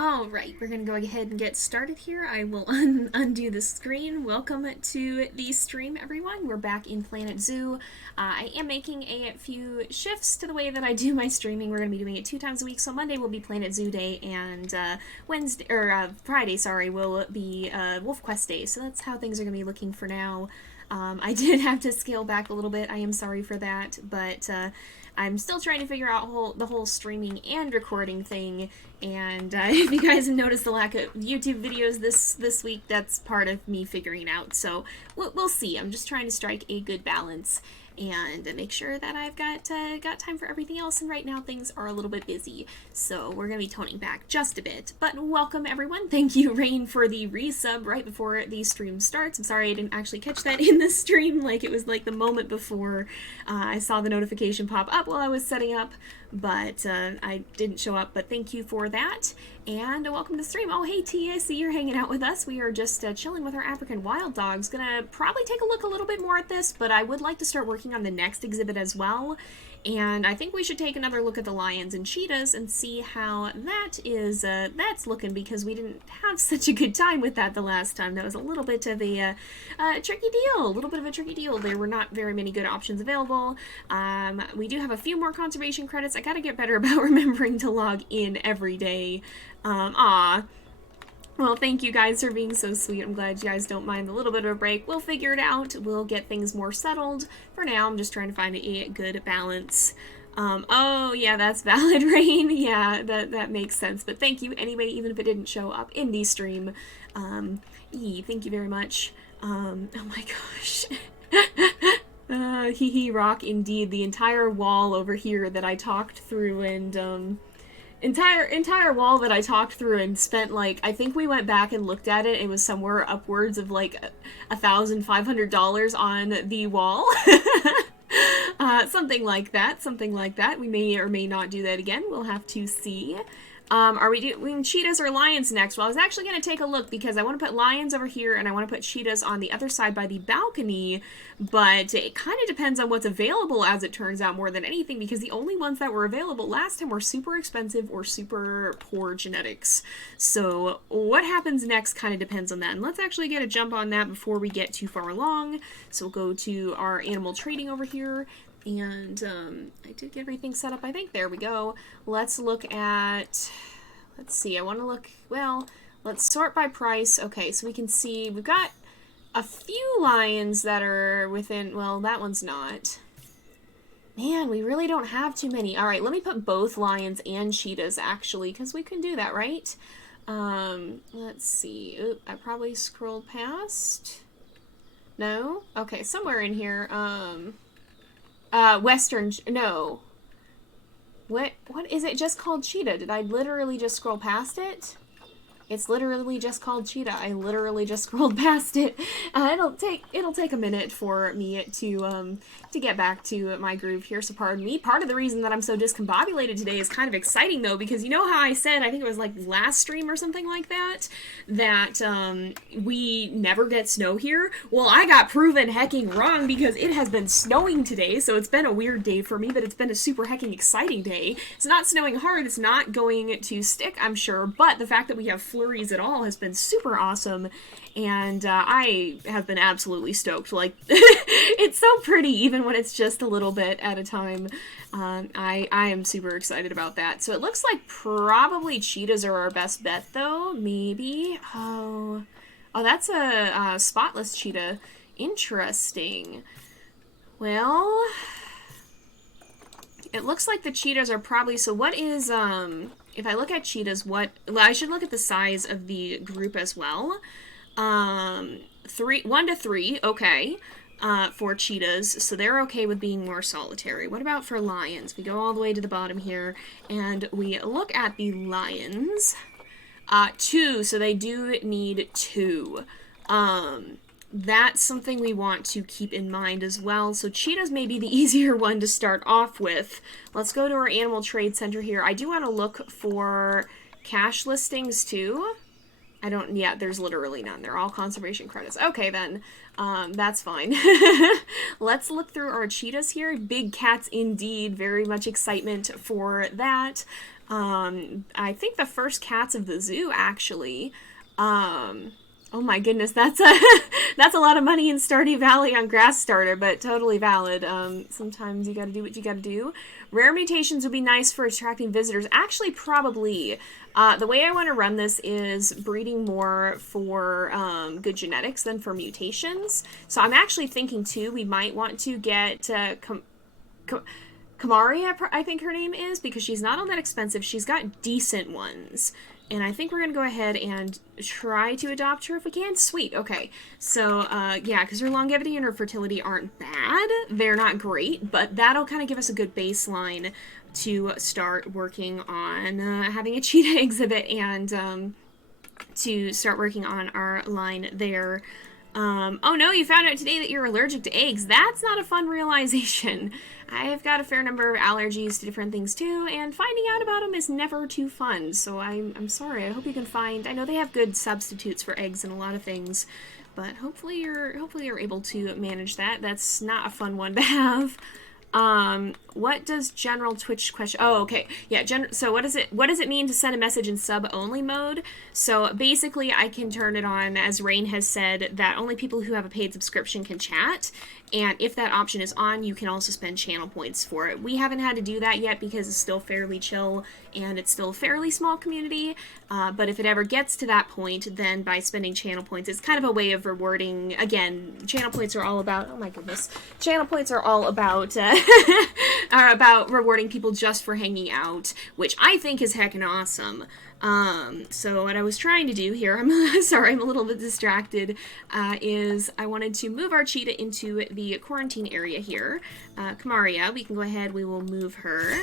Alright, we're gonna go ahead and get started here. I will undo the screen. Welcome to the stream, everyone. We're back in Planet Zoo. I am making a few shifts to the way that I do my streaming. We're gonna be doing it 2 times a week, so Monday will be Planet Zoo Day, and Friday, sorry, will be Wolf Quest Day. So that's how things are gonna be looking for now. I did have to scale back a little bit. I am sorry for that, but I'm still trying to figure out the whole streaming and recording thing. And if you guys have noticed the lack of YouTube videos this week, that's part of me figuring out. So we'll see. I'm just trying to strike a good balance and make sure that I've got time for everything else. And right now things are a little bit busy, so we're gonna be toning back just a bit. But welcome everyone. Thank you, Rain, for the resub right before the stream starts. I'm sorry I didn't actually catch that in the stream. Like, it was like the moment before I saw the notification pop up while I was setting up, but I didn't show up. But thank you for that, and welcome to the stream. Oh, hey T, I see you're hanging out with us. We are just chilling with our African wild dogs. Gonna probably take a look a little bit more at this, but I would like to start working on the next exhibit as well. And I think we should take another look at the lions and cheetahs and see how that's looking, because we didn't have such a good time with that the last time. That was a little bit of a tricky deal, a little bit of a tricky deal. There were not very many good options available. We do have a few more conservation credits. I gotta get better about remembering to log in every day. Well, thank you guys for being so sweet. I'm glad you guys don't mind a little bit of a break. We'll figure it out. We'll get things more settled. For now, I'm just trying to find a good balance. Oh, yeah, that's valid, Rain. Yeah, that makes sense. But thank you anyway, even if it didn't show up in the stream. Thank you very much. Oh my gosh. Hee hee rock indeed. The entire wall over here that I talked through and, entire wall that I talked through and spent, like, I think we went back and looked at it. It was somewhere upwards of like $1,500 on the wall. Something like that. We may or may not do that again. We'll have to see. Are we doing cheetahs or lions next? Well, I was actually going to take a look because I want to put lions over here and I want to put cheetahs on the other side by the balcony, but it kind of depends on what's available, as it turns out, more than anything, because the only ones that were available last time were super expensive or super poor genetics. So what happens next kind of depends on that. And let's actually get a jump on that before we get too far along. So we'll go to our animal trading over here. And I did get everything set up, I think. There we go. Let's look at, let's see, I want to look, well, let's sort by price. Okay, so we can see we've got a few lions that are within, well, that one's not. Man, we really don't have too many. All right, let me put both lions and cheetahs, actually, because we can do that, right? Let's see. Oop, I probably scrolled past. No? Okay, somewhere in here. No. What is it just called Cheetah? Did I literally just scroll past it? It's literally just called Cheetah. I literally just scrolled past it. It'll take a minute for me to get back to my groove here, so pardon me. Part of the reason that I'm so discombobulated today is kind of exciting, though, because you know how I said, I think it was like last stream or something like that, we never get snow here? Well, I got proven hecking wrong, because it has been snowing today, so it's been a weird day for me, but it's been a super hecking exciting day. It's not snowing hard, it's not going to stick, I'm sure, but the fact that we have flurries at all has been super awesome, and I have been absolutely stoked. Like, it's so pretty even when it's just a little bit at a time. I am super excited about that. So it looks like probably cheetahs are our best bet, though. Maybe. Oh, that's a spotless cheetah. Interesting. Well, it looks like the cheetahs are probably, so what is, if I look at cheetahs, well, I should look at the size of the group as well. 1 to 3, okay, for cheetahs, so they're okay with being more solitary. What about for lions? We go all the way to the bottom here, and we look at the lions. 2, so they do need 2. That's something we want to keep in mind as well. So cheetahs may be the easier one to start off with. Let's go to our animal trade center here. I do want to look for cash listings too. Yeah, there's literally none. They're all conservation credits. Okay, then. That's fine. Let's look through our cheetahs here. Big cats indeed. Very much excitement for that. I think the first cats of the zoo, actually. Oh my goodness, that's a that's a lot of money in Stardew Valley on grass starter, but totally valid. Sometimes you gotta do what you gotta do. Rare mutations would be nice for attracting visitors. Actually, probably. The way I want to run this is breeding more for good genetics than for mutations. So I'm actually thinking, too, we might want to get Kamaria, I think her name is, because she's not all that expensive. She's got decent ones. And I think we're going to go ahead and try to adopt her if we can. Sweet, okay. So, yeah, because her longevity and her fertility aren't bad. They're not great, but that'll kind of give us a good baseline to start working on having a cheetah exhibit and to start working on our line there. Oh no, you found out today that you're allergic to eggs. That's not a fun realization. I've got a fair number of allergies to different things too, and finding out about them is never too fun. So I'm sorry. I hope you can find. I know they have good substitutes for eggs and a lot of things, but hopefully you're able to manage that. That's not a fun one to have. What does general Twitch question? Oh, okay. Yeah, so what does it mean to send a message in sub only mode? So basically I can turn it on, as Rain has said, that only people who have a paid subscription can chat. And if that option is on, you can also spend channel points for it. We haven't had to do that yet because it's still fairly chill and it's still a fairly small community. But if it ever gets to that point, then by spending channel points, it's kind of a way of rewarding. Again, channel points are all about, oh my goodness, channel points are all about, are about rewarding people just for hanging out, which I think is heckin' awesome. So what I was trying to do here, I'm sorry, I'm a little bit distracted, is I wanted to move our cheetah into the quarantine area here. Kamaria, we can go ahead, we will move her,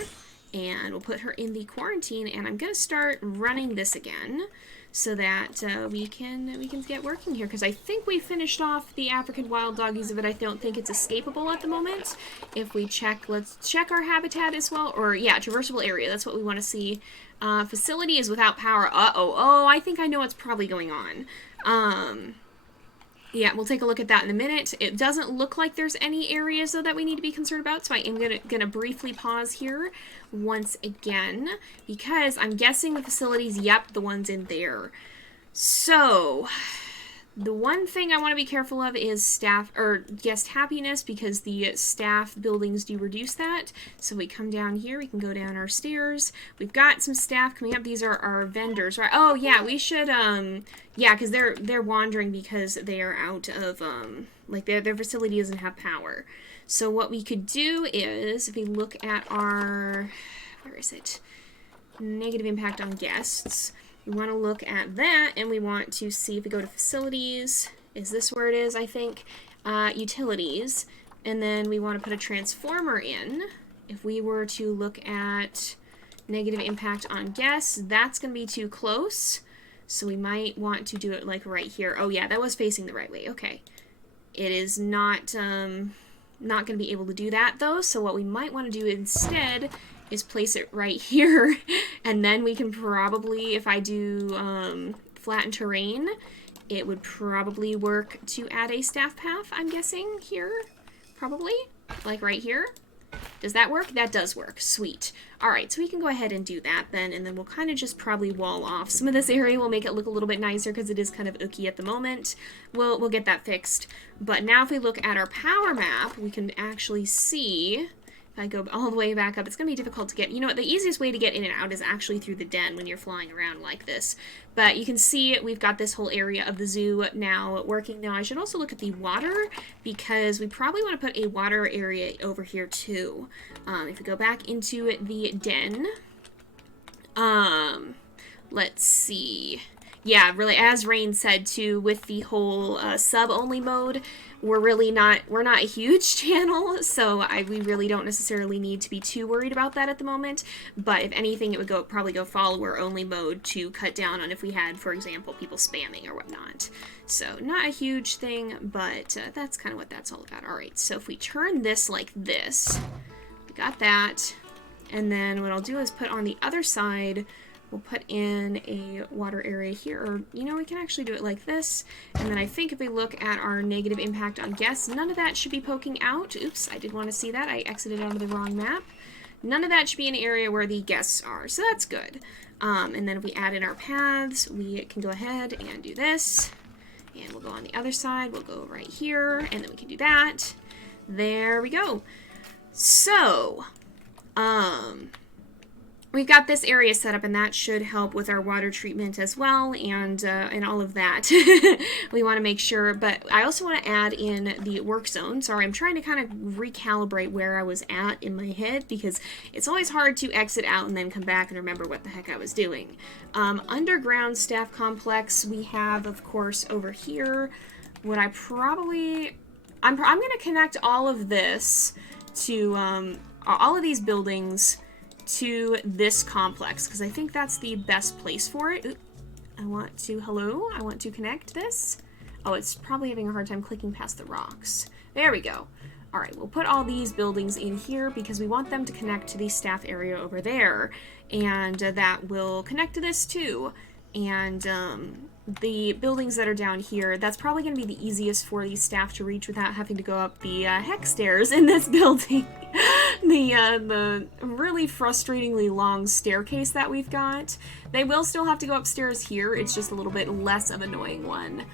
and we'll put her in the quarantine, and I'm going to start running this again, so that we can get working here, because I think we finished off the African wild dog exhibit. I don't think it's escapable at the moment. If we check, let's check our habitat as well, or yeah, traversable area, that's what we want to see. Facility is without power. Oh, I think I know what's probably going on. Yeah, we'll take a look at that in a minute. It doesn't look like there's any areas, though, that we need to be concerned about, so I am gonna briefly pause here once again, because I'm guessing the facilities, yep, the ones in there. So, the one thing I want to be careful of is staff, or guest happiness, because the staff buildings do reduce that. So we come down here, we can go down our stairs. We've got some staff coming up. These are our vendors, right? Oh, yeah, we should, yeah, because they're wandering because they are out of, like, their facility doesn't have power. So what we could do is, if we look at our, where is it? Negative impact on guests. We want to look at that, and we want to see if we go to facilities. Is this where it is, I think? Utilities. And then we want to put a transformer in. If we were to look at negative impact on guests, that's going to be too close. So we might want to do it like right here. Oh yeah, that was facing the right way. Okay. It is not going to be able to do that, though. So what we might want to do instead is place it right here, and then we can probably, if I do flatten terrain, it would probably work to add a staff path, I'm guessing, here, probably, like right here. Does that work? That does work. Sweet. Alright, so we can go ahead and do that then, and then we'll kind of just probably wall off some of this area. We'll make it look a little bit nicer because it is kind of ooky at the moment. We'll get that fixed. But now if we look at our power map, we can actually see, if I go all the way back up, it's going to be difficult to get. You know what, the easiest way to get in and out is actually through the den when you're flying around like this. But you can see we've got this whole area of the zoo now working. Now I should also look at the water, because we probably want to put a water area over here too. If we go back into the den, let's see. Yeah, really, as Rain said too, with the whole sub-only mode, we're not a huge channel, so we really don't necessarily need to be too worried about that at the moment. But if anything, it would probably go follower-only mode to cut down on if we had, for example, people spamming or whatnot. So not a huge thing, but that's kind of what that's all about. All right, so if we turn this like this, we got that, and then what I'll do is put on the other side. We'll put in a water area here, or, you know, we can actually do it like this. And then I think if we look at our negative impact on guests, none of that should be poking out. Oops, I did want to see that. I exited onto the wrong map. none of that should be an area where the guests are, so that's good. And then if we add in our paths, we can go ahead and do this. And we'll go on the other side. We'll go right here, and then we can do that. There we go. So, we've got this area set up, and that should help with our water treatment as well, and all of that. We want to make sure, but I also want to add in the work zone. Sorry, I'm trying to kind of recalibrate where I was at in my head, because it's always hard to exit out and then come back and remember what the heck I was doing. Underground staff complex, we have, of course, over here, what I probably... I'm going to connect all of this to, all of these buildings to this complex, because I think that's the best place for it. Oop, I want to connect this. Oh, it's probably having a hard time clicking past the rocks. There we go. All right, we'll put all these buildings in here because we want them to connect to the staff area over there, and that will connect to this too. And the buildings that are down here, that's probably going to be the easiest for the staff to reach without having to go up the hex stairs in this building. The really frustratingly long staircase that we've got. They will still have to go upstairs here. It's just a little bit less of an annoying one.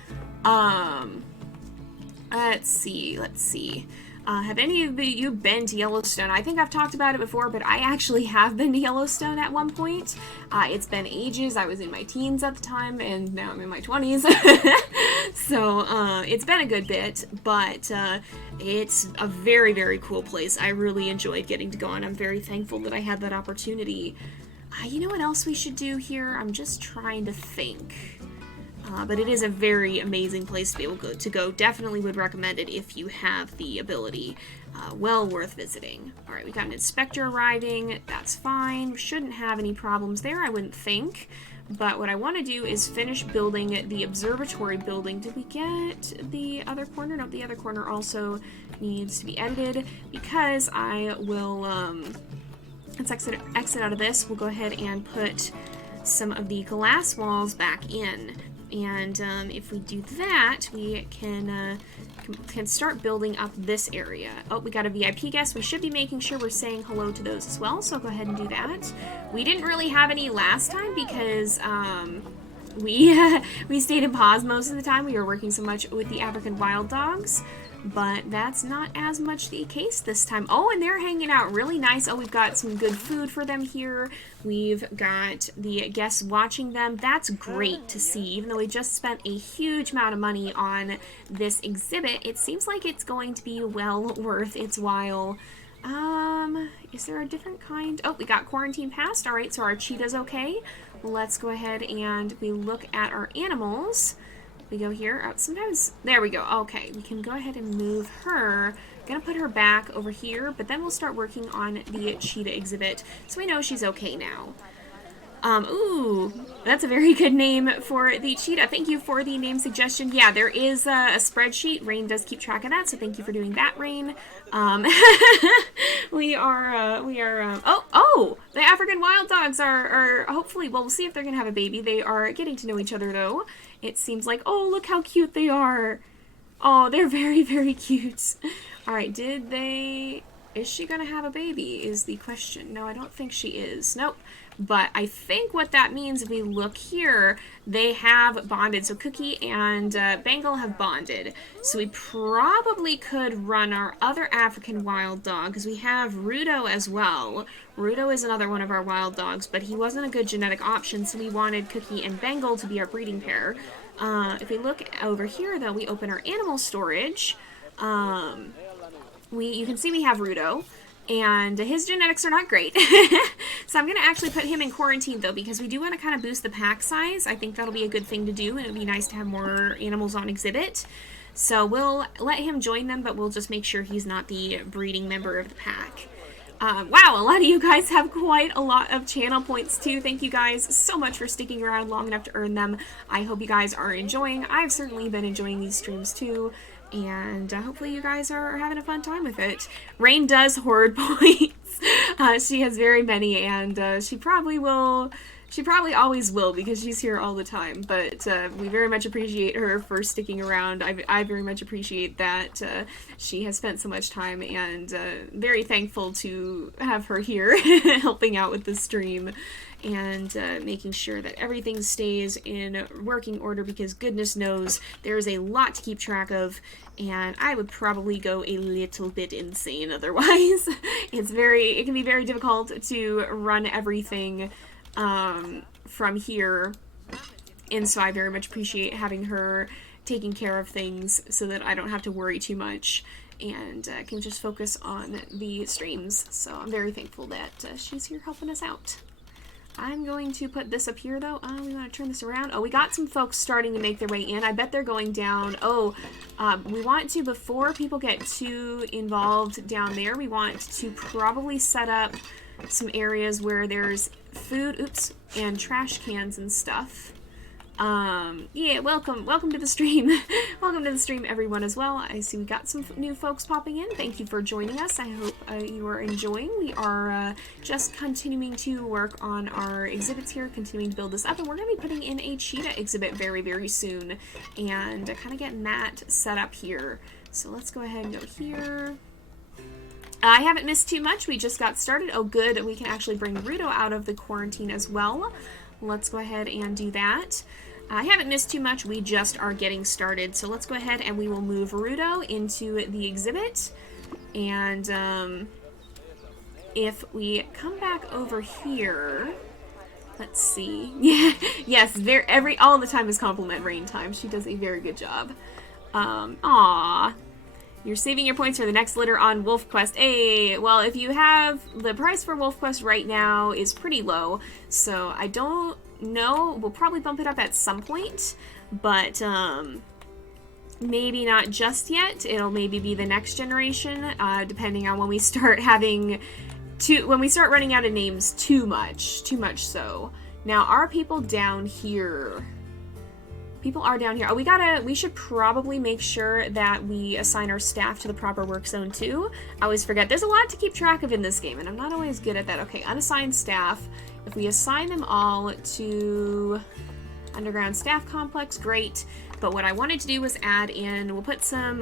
Let's see. Have any of you been to Yellowstone? I think I've talked about it before, but I actually have been to Yellowstone at one point. It's been ages. I was in my teens at the time, and now I'm in my 20s. So, it's been a good bit, but it's a very, very cool place. I really enjoyed getting to go, and I'm very thankful that I had that opportunity. You know what else we should do here? I'm just trying to think. But it is a very amazing place to be able to go. Definitely would recommend it if you have the ability. Well worth visiting. Alright, we got an inspector arriving. That's fine. Shouldn't have any problems there, I wouldn't think. But what I want to do is finish building the observatory building. Did we get the other corner? No, the other corner also needs to be edited, because I will, let's exit out of this. We'll go ahead and put some of the glass walls back in. And if we do that, we can start building up this area. Oh, we got a VIP guest. We should be making sure we're saying hello to those as well, so I'll go ahead and do that. We didn't really have any last time because we stayed in pause most of the time. We were working so much with the African wild dogs. But that's not as much the case this time. Oh, and they're hanging out really nice. Oh, we've got some good food for them here. We've got the guests watching them. That's great to see. Even though we just spent a huge amount of money on this exhibit, it seems like it's going to be well worth its while. Is there a different kind? Oh, we got quarantine passed. All right, so our cheetah's okay. Let's go ahead and we look at our animals. We go here. Sometimes, there we go. Okay, we can go ahead and move her. Gonna put her back over here, but then we'll start working on the cheetah exhibit, so we know she's okay now. Ooh, that's a very good name for the cheetah. Thank you for the name suggestion. Yeah, there is a spreadsheet. Rain does keep track of that, so thank you for doing that, Rain. Oh, the African wild dogs are hopefully, well, we'll see if they're gonna have a baby. They are getting to know each other, though. It seems like, oh, look how cute they are. Oh, they're very, very cute. All right, is she gonna have a baby is the question. No, I don't think she is. Nope. But I think what that means, if we look here, they have bonded. So Cookie and Bengal have bonded. So we probably could run our other African wild dog, because we have Rudo as well. Rudo is another one of our wild dogs, but he wasn't a good genetic option, so we wanted Cookie and Bengal to be our breeding pair. If we look over here, though, we open our animal storage. You can see we have Rudo. And his genetics are not great. So I'm going to actually put him in quarantine, though, because we do want to kind of boost the pack size. I think that'll be a good thing to do, and it would be nice to have more animals on exhibit. So we'll let him join them, but we'll just make sure he's not the breeding member of the pack. Wow, a lot of you guys have quite a lot of channel points, too. Thank you guys so much for sticking around long enough to earn them. I hope you guys are enjoying. I've certainly been enjoying these streams, too. And hopefully you guys are having a fun time with it. Rain does hoard points. She has very many, and she probably will She probably always will because she's here all the time, but we very much appreciate her for sticking around. I very much appreciate that she has spent so much time, and very thankful to have her here helping out with the stream and making sure that everything stays in working order, because goodness knows there's a lot to keep track of, and I would probably go a little bit insane otherwise. It can be very difficult to run everything from here, and so I very much appreciate having her taking care of things so that I don't have to worry too much and can just focus on the streams. So I'm very thankful that she's here helping us out. I'm going to put this up here, though. We want to turn this around. Oh, we got some folks starting to make their way in. I bet they're going down. Oh, we want to, before people get too involved down there, we want to probably set up some areas where there's food, oops, and trash cans and stuff. Yeah, welcome to the stream. Welcome to the stream, everyone, as well. I see we got some new folks popping in. Thank you for joining us. I hope you are enjoying. We are just continuing to work on our exhibits here, continuing to build this up, and we're going to be putting in a cheetah exhibit very, very soon, and kind of getting that set up here. So let's go ahead and go here. I haven't missed too much. We just got started. Oh, good. We can actually bring Rudo out of the quarantine as well. Let's go ahead and do that. I haven't missed too much, we just are getting started. So let's go ahead and we will move Rudo into the exhibit. And if we come back over here, let's see. Yeah, yes, all the time is compliment rain time. She does a very good job. Aww. You're saving your points for the next litter on Wolf Quest. Hey, well, if you have, the price for Wolf Quest right now is pretty low, so I don't know. We'll probably bump it up at some point, but maybe not just yet. It'll maybe be the next generation, depending on when we start having when we start running out of names too much so. Now, are people down here? People are down here. Oh, we should probably make sure that we assign our staff to the proper work zone too. I always forget. There's a lot to keep track of in this game, and I'm not always good at that. Okay, unassigned staff. If we assign them all to underground staff complex, great. But what I wanted to do was add in, we'll put some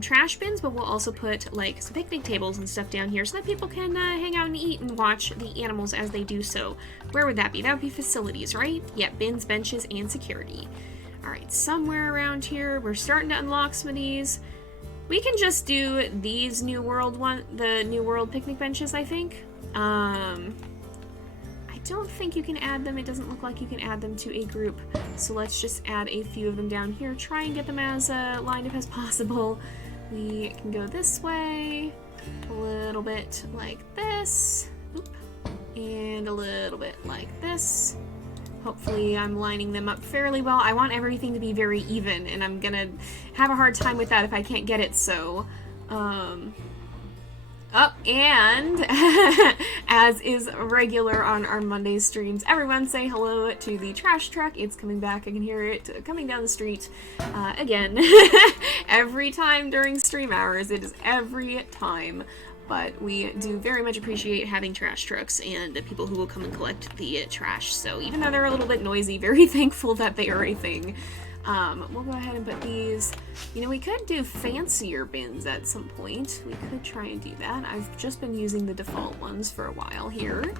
trash bins, but we'll also put like some picnic tables and stuff down here so that people can hang out and eat and watch the animals as they do so. Where would that be? That would be facilities, right? Yeah, bins, benches, and security. All right, somewhere around here, we're starting to unlock some of these. We can just do these the New World picnic benches, I think. I don't think you can add them. It doesn't look like you can add them to a group. So let's just add a few of them down here. Try and get them as lined up as possible. We can go this way, a little bit like this, oop, and a little bit like this. Hopefully I'm lining them up fairly well. I want everything to be very even, and I'm gonna have a hard time with that if I can't get it so. Oh, and as is regular on our Monday streams, everyone say hello to the trash truck. It's coming back. I can hear it coming down the street again. Every time during stream hours. It is every time. But we do very much appreciate having trash trucks and people who will come and collect the trash. So even though they're a little bit noisy, very thankful that they are a thing. We'll go ahead and put these, you know, we could do fancier bins at some point. We could try and do that. I've just been using the default ones for a while here.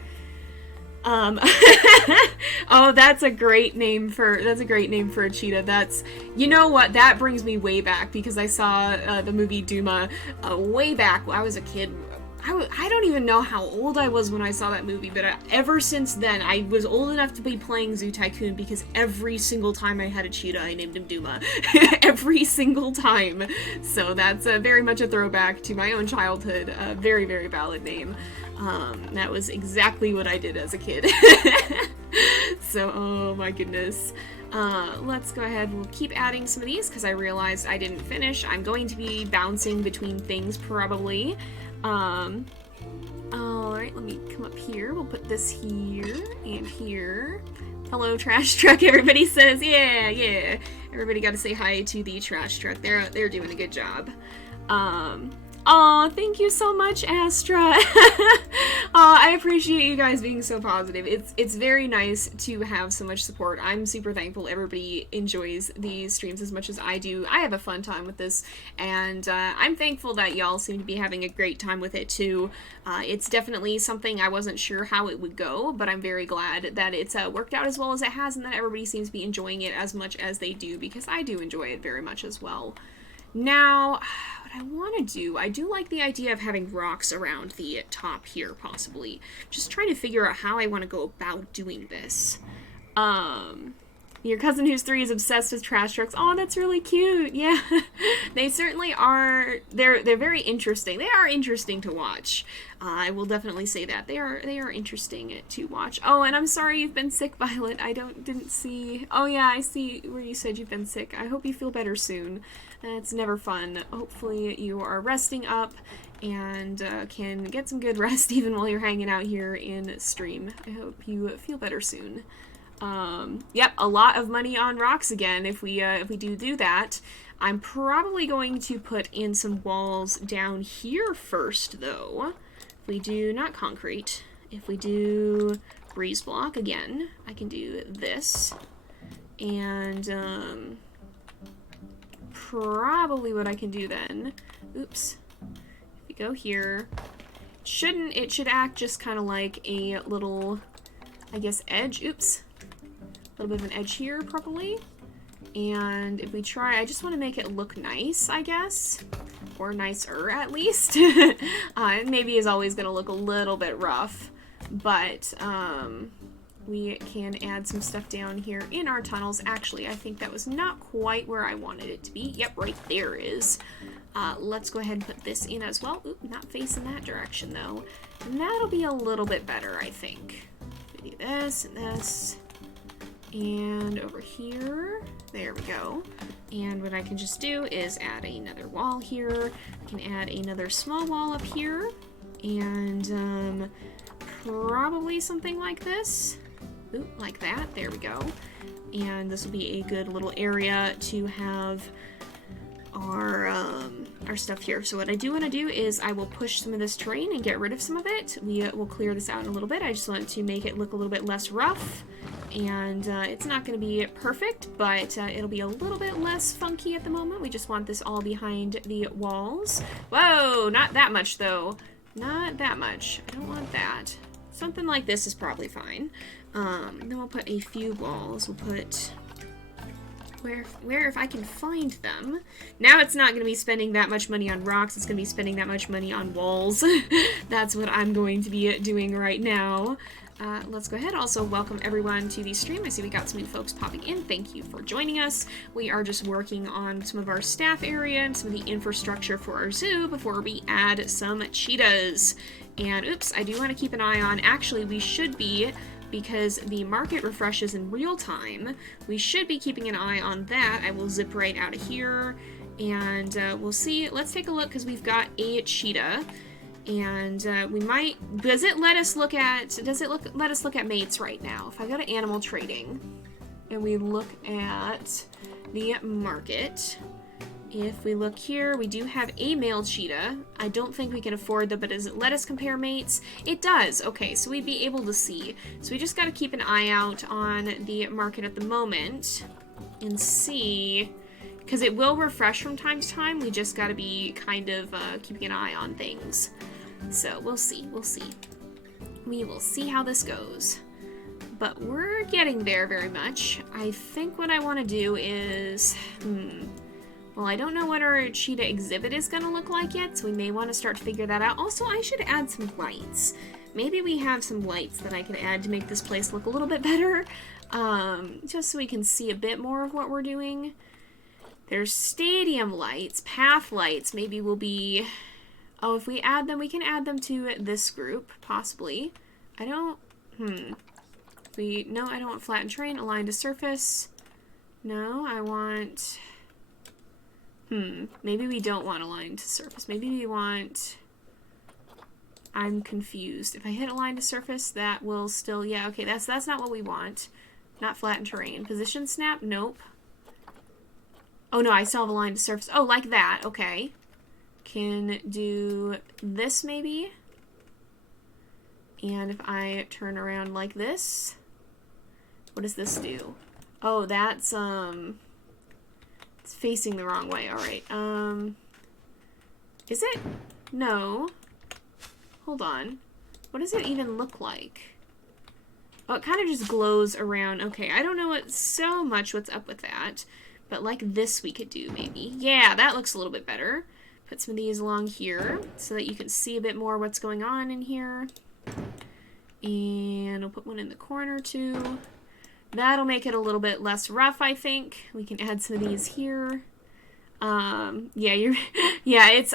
Oh, that's a great name for a cheetah. That's, you know what, that brings me way back because I saw the movie Duma way back when I was a kid. I don't even know how old I was when I saw that movie, but ever since then, I was old enough to be playing Zoo Tycoon because every single time I had a cheetah, I named him Duma. Every single time. So that's very much a throwback to my own childhood. A very, very valid name. That was exactly what I did as a kid. So, oh my goodness. Let's go ahead. We'll keep adding some of these because I realized I didn't finish. I'm going to be bouncing between things probably. Alright, let me come up here. We'll put this here and here. Hello, trash truck, everybody says. Yeah. Everybody got to say hi to the trash truck. They're doing a good job. Aw, thank you so much, Astra. I appreciate you guys being so positive. It's very nice to have so much support. I'm super thankful everybody enjoys these streams as much as I do. I have a fun time with this, and I'm thankful that y'all seem to be having a great time with it too. It's definitely something I wasn't sure how it would go, but I'm very glad that it's worked out as well as it has, and that everybody seems to be enjoying it as much as they do, because I do enjoy it very much as well. Now, what I want to do, I do like the idea of having rocks around the top here, possibly. Just trying to figure out how I want to go about doing this. Your cousin who's 3 is obsessed with trash trucks. Oh, that's really cute. Yeah, they certainly are. They're very interesting. They are interesting to watch. I will definitely say that they are interesting to watch. Oh, and I'm sorry you've been sick, Violet. I didn't see. Oh yeah, I see where you said you've been sick. I hope you feel better soon. It's never fun. Hopefully you are resting up and can get some good rest even while you're hanging out here in stream. I hope you feel better soon. Yep, a lot of money on rocks again if we do that. I'm probably going to put in some walls down here first, though. If we do, not concrete, if we do breeze block again, I can do this. And, probably what I can do then, oops, if we go here, it should act just kind of like a little, I guess, edge, oops. A little bit of an edge here, probably. And if we try, I just want to make it look nice, I guess. Or nicer, at least. Maybe is always going to look a little bit rough. But we can add some stuff down here in our tunnels. Actually, I think that was not quite where I wanted it to be. Yep, right there is. Let's go ahead and put this in as well. Oop, not facing that direction, though. And that'll be a little bit better, I think. We do this and this. And over here, there we go. And what I can just do is add another wall here. I can add another small wall up here. And probably something like this. Ooh, like that. There we go. And this will be a good little area to have our stuff here. So what I do want to do is I will push some of this terrain and get rid of some of it. We will clear this out in a little bit. I just want to make it look a little bit less rough. And it's not going to be perfect, but it'll be a little bit less funky at the moment. We just want this all behind the walls. Whoa, not that much though. Not that much. I don't want that. Something like this is probably fine. Then we'll put a few walls. We'll put where if I can find them. Now it's not going to be spending that much money on rocks. It's going to be spending that much money on walls. That's what I'm going to be doing right now. Let's go ahead. Also, welcome everyone to the stream. I see we got some new folks popping in. Thank you for joining us. We are just working on some of our staff area and some of the infrastructure for our zoo before we add some cheetahs. And oops, I do want to keep an eye on, actually we should be, because the market refreshes in real time, we should be keeping an eye on that. I will zip right out of here and we'll see. Let's take a look because we've got a cheetah. And we might, does it let us look at mates right now? If I go to animal trading and we look at the market, if we look here, we do have a male cheetah. I don't think we can afford them, but does it let us compare mates? It does. Okay, so we'd be able to see. So we just got to keep an eye out on the market at the moment and see, because it will refresh from time to time. We just got to be kind of keeping an eye on things. So we'll see. We will see how this goes. But we're getting there very much. I think what I want to do is, well, I don't know what our cheetah exhibit is going to look like yet, so we may want to start to figure that out. Also, I should add some lights. Maybe we have some lights that I could add to make this place look a little bit better, just so we can see a bit more of what we're doing. There's stadium lights, path lights, maybe will be... Oh, if we add them, we can add them to this group, possibly. I don't, no, I don't want flattened terrain, align to surface. No, I want, maybe we don't want align to surface. Maybe we want, I'm confused. If I hit align to surface, that will still, yeah, okay, that's not what we want. Not flattened terrain. Position snap, nope. Oh no, I still have align to surface. Oh, like that, okay. can do this maybe. And if I turn around like this, what does this do? Oh, that's, it's facing the wrong way. All right. Is it? No. Hold on. What does it even look like? Oh, it kind of just glows around. Okay, I don't know so much what's up with that, but like this we could do maybe. Yeah, that looks a little bit better. Put some of these along here so that you can see a bit more what's going on in here. And I'll put one in the corner too. That'll make it a little bit less rough, I think. We can add some of these here. Yeah,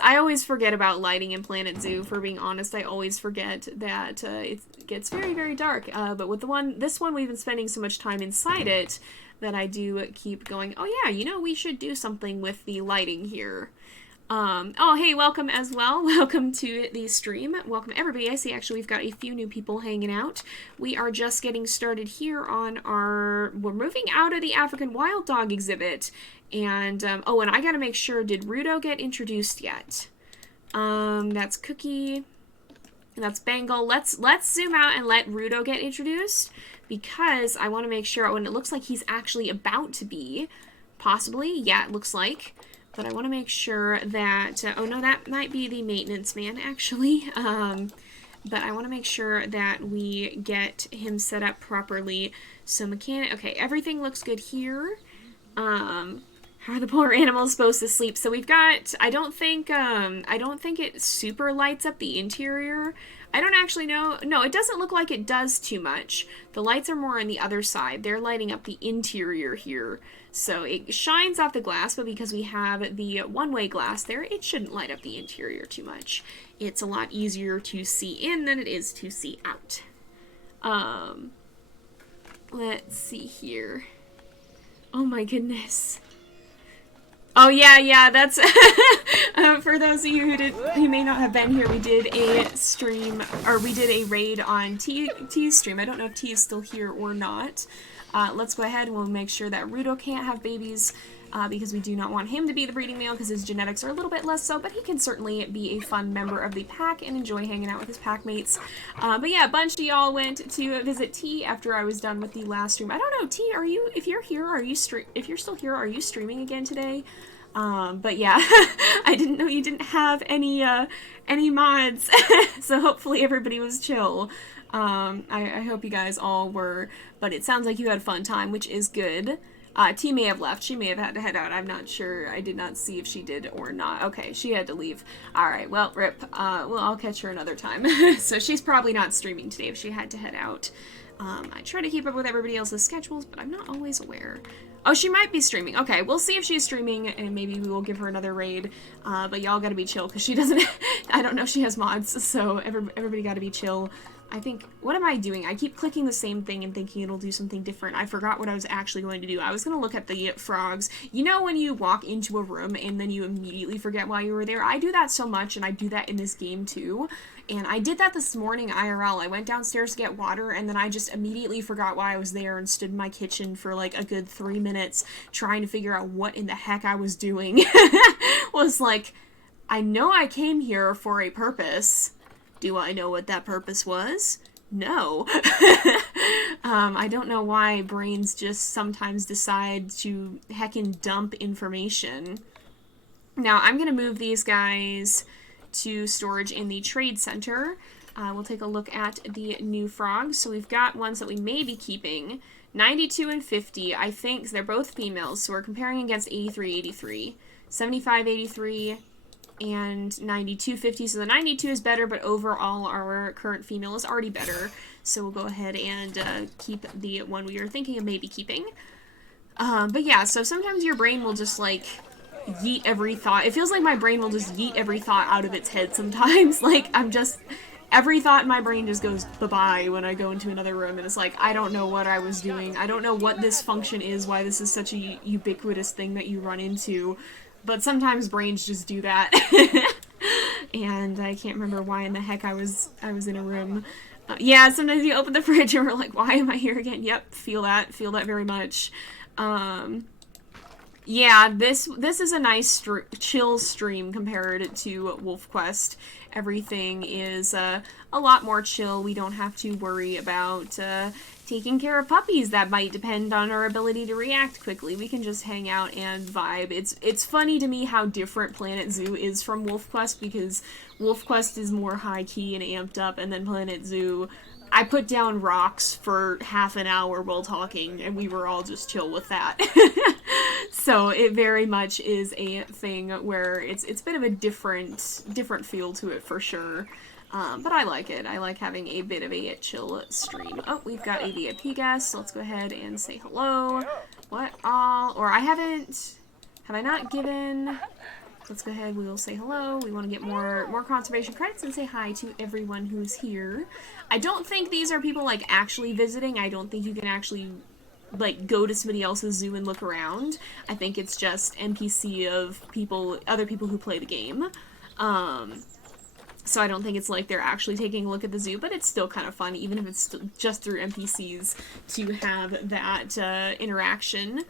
I always forget about lighting in Planet Zoo, for being honest. I always forget that it gets very, very dark. But with this one, we've been spending so much time inside it that I do keep going, oh yeah, you know, we should do something with the lighting here. Oh, hey, welcome as well. Welcome to the stream. Welcome everybody. I see actually we've got a few new people hanging out. We are just getting started here on we're moving out of the African wild dog exhibit. And, oh, and I gotta make sure, did Rudo get introduced yet? That's Cookie. And that's Bengal. Let's zoom out and let Rudo get introduced, because I want to make sure, when it looks like he's actually about to be, possibly, yeah, it looks like. But I want to make sure that, oh no, that might be the maintenance man, actually. But I want to make sure that we get him set up properly. So mechanic, okay, everything looks good here. How are the poor animals supposed to sleep? So we've got, I don't think it super lights up the interior. I don't actually know. No, it doesn't look like it does too much. The lights are more on the other side. They're lighting up the interior here. So it shines off the glass, but because we have the one-way glass there, it shouldn't light up the interior too much. It's a lot easier to see in than it is to see out. Let's see here. Oh my goodness. Oh yeah, that's for those of you who may not have been here, we did a stream, or we did a raid on T's stream. I don't know if T is still here or not. Let's go ahead and we'll make sure that Rudo can't have babies, because we do not want him to be the breeding male, because his genetics are a little bit less so, but he can certainly be a fun member of the pack and enjoy hanging out with his pack mates. But yeah, a bunch of y'all went to visit T after I was done with the last stream. I don't know, T, if you're here, if you're still here, are you streaming again today? But yeah, I didn't know you didn't have any mods, so hopefully everybody was chill. I hope you guys all were, but it sounds like you had a fun time, which is good. T may have left. She may have had to head out. I'm not sure. I did not see if she did or not. Okay, she had to leave. Alright, well, rip. Well, I'll catch her another time. So she's probably not streaming today if she had to head out. I try to keep up with everybody else's schedules, but I'm not always aware. Oh, she might be streaming. Okay, we'll see if she's streaming, and maybe we will give her another raid. But y'all gotta be chill, because she doesn't... I don't know if she has mods, so everybody gotta be chill. I think... What am I doing? I keep clicking the same thing and thinking it'll do something different. I forgot what I was actually going to do. I was going to look at the frogs. You know when you walk into a room and then you immediately forget why you were there? I do that so much, and I do that in this game too. And I did that this morning IRL. I went downstairs to get water, and then I just immediately forgot why I was there and stood in my kitchen for like a good 3 minutes trying to figure out what in the heck I was doing. Was like, I know I came here for a purpose. Do I know what that purpose was? No. I don't know why brains just sometimes decide to heckin' dump information. Now, I'm going to move these guys to storage in the trade center. We'll take a look at the new frogs. So we've got ones that we may be keeping. 92 and 50, I think they're both females, so we're comparing against 83, 83. 75, 83, and 92.50, so the 92 is better, but overall our current female is already better, so we'll go ahead and keep the one we are thinking of maybe keeping. But yeah, so sometimes your brain will just, like, yeet every thought. It feels like my brain will just yeet every thought out of its head sometimes. Like, every thought in my brain just goes bye-bye when I go into another room, and it's like, I don't know what I was doing. I don't know what this function is, why this is such a ubiquitous thing that you run into. But sometimes brains just do that. And I can't remember why in the heck I was in a room. Yeah, sometimes you open the fridge and we're like, why am I here again? Yep, feel that very much. Yeah, this is a nice chill stream compared to Wolf Quest. Everything is a lot more chill. We don't have to worry about taking care of puppies that might depend on our ability to react quickly. We can just hang out and vibe. It's funny to me how different Planet Zoo is from Wolf Quest, because Wolf Quest is more high key and amped up, and then Planet Zoo, I put down rocks for half an hour while talking, and we were all just chill with that. So it very much is a thing where it's a bit of a different feel to it for sure. But I like it. I like having a bit of a chill stream. Oh, we've got a VIP guest, so let's go ahead and say hello. What all? Or I haven't... Have I not given... Let's go ahead, we will say hello. We want to get more conservation credits and say hi to everyone who's here. I don't think these are people, like, actually visiting. I don't think you can actually, like, go to somebody else's zoo and look around. I think it's just NPC of people, other people who play the game. So I don't think it's like they're actually taking a look at the zoo, but it's still kind of fun, even if it's just through NPCs, to have that interaction.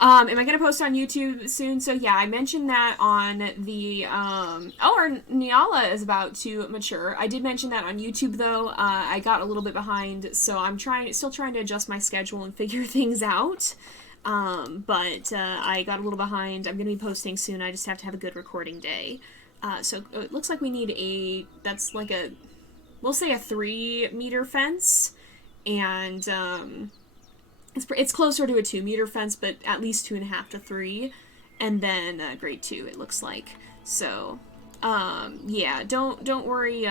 Am I going to post on YouTube soon? So yeah, I mentioned that on the, oh, our Nyala is about to mature. I did mention that on YouTube though. I got a little bit behind, so I'm still trying to adjust my schedule and figure things out. But I got a little behind. I'm going to be posting soon. I just have to have a good recording day. So it looks like we need that's like we'll say a 3-meter fence, and, it's closer to a 2-meter fence, but at least 2.5 to 3, and then grade 2, it looks like. So, yeah, don't worry.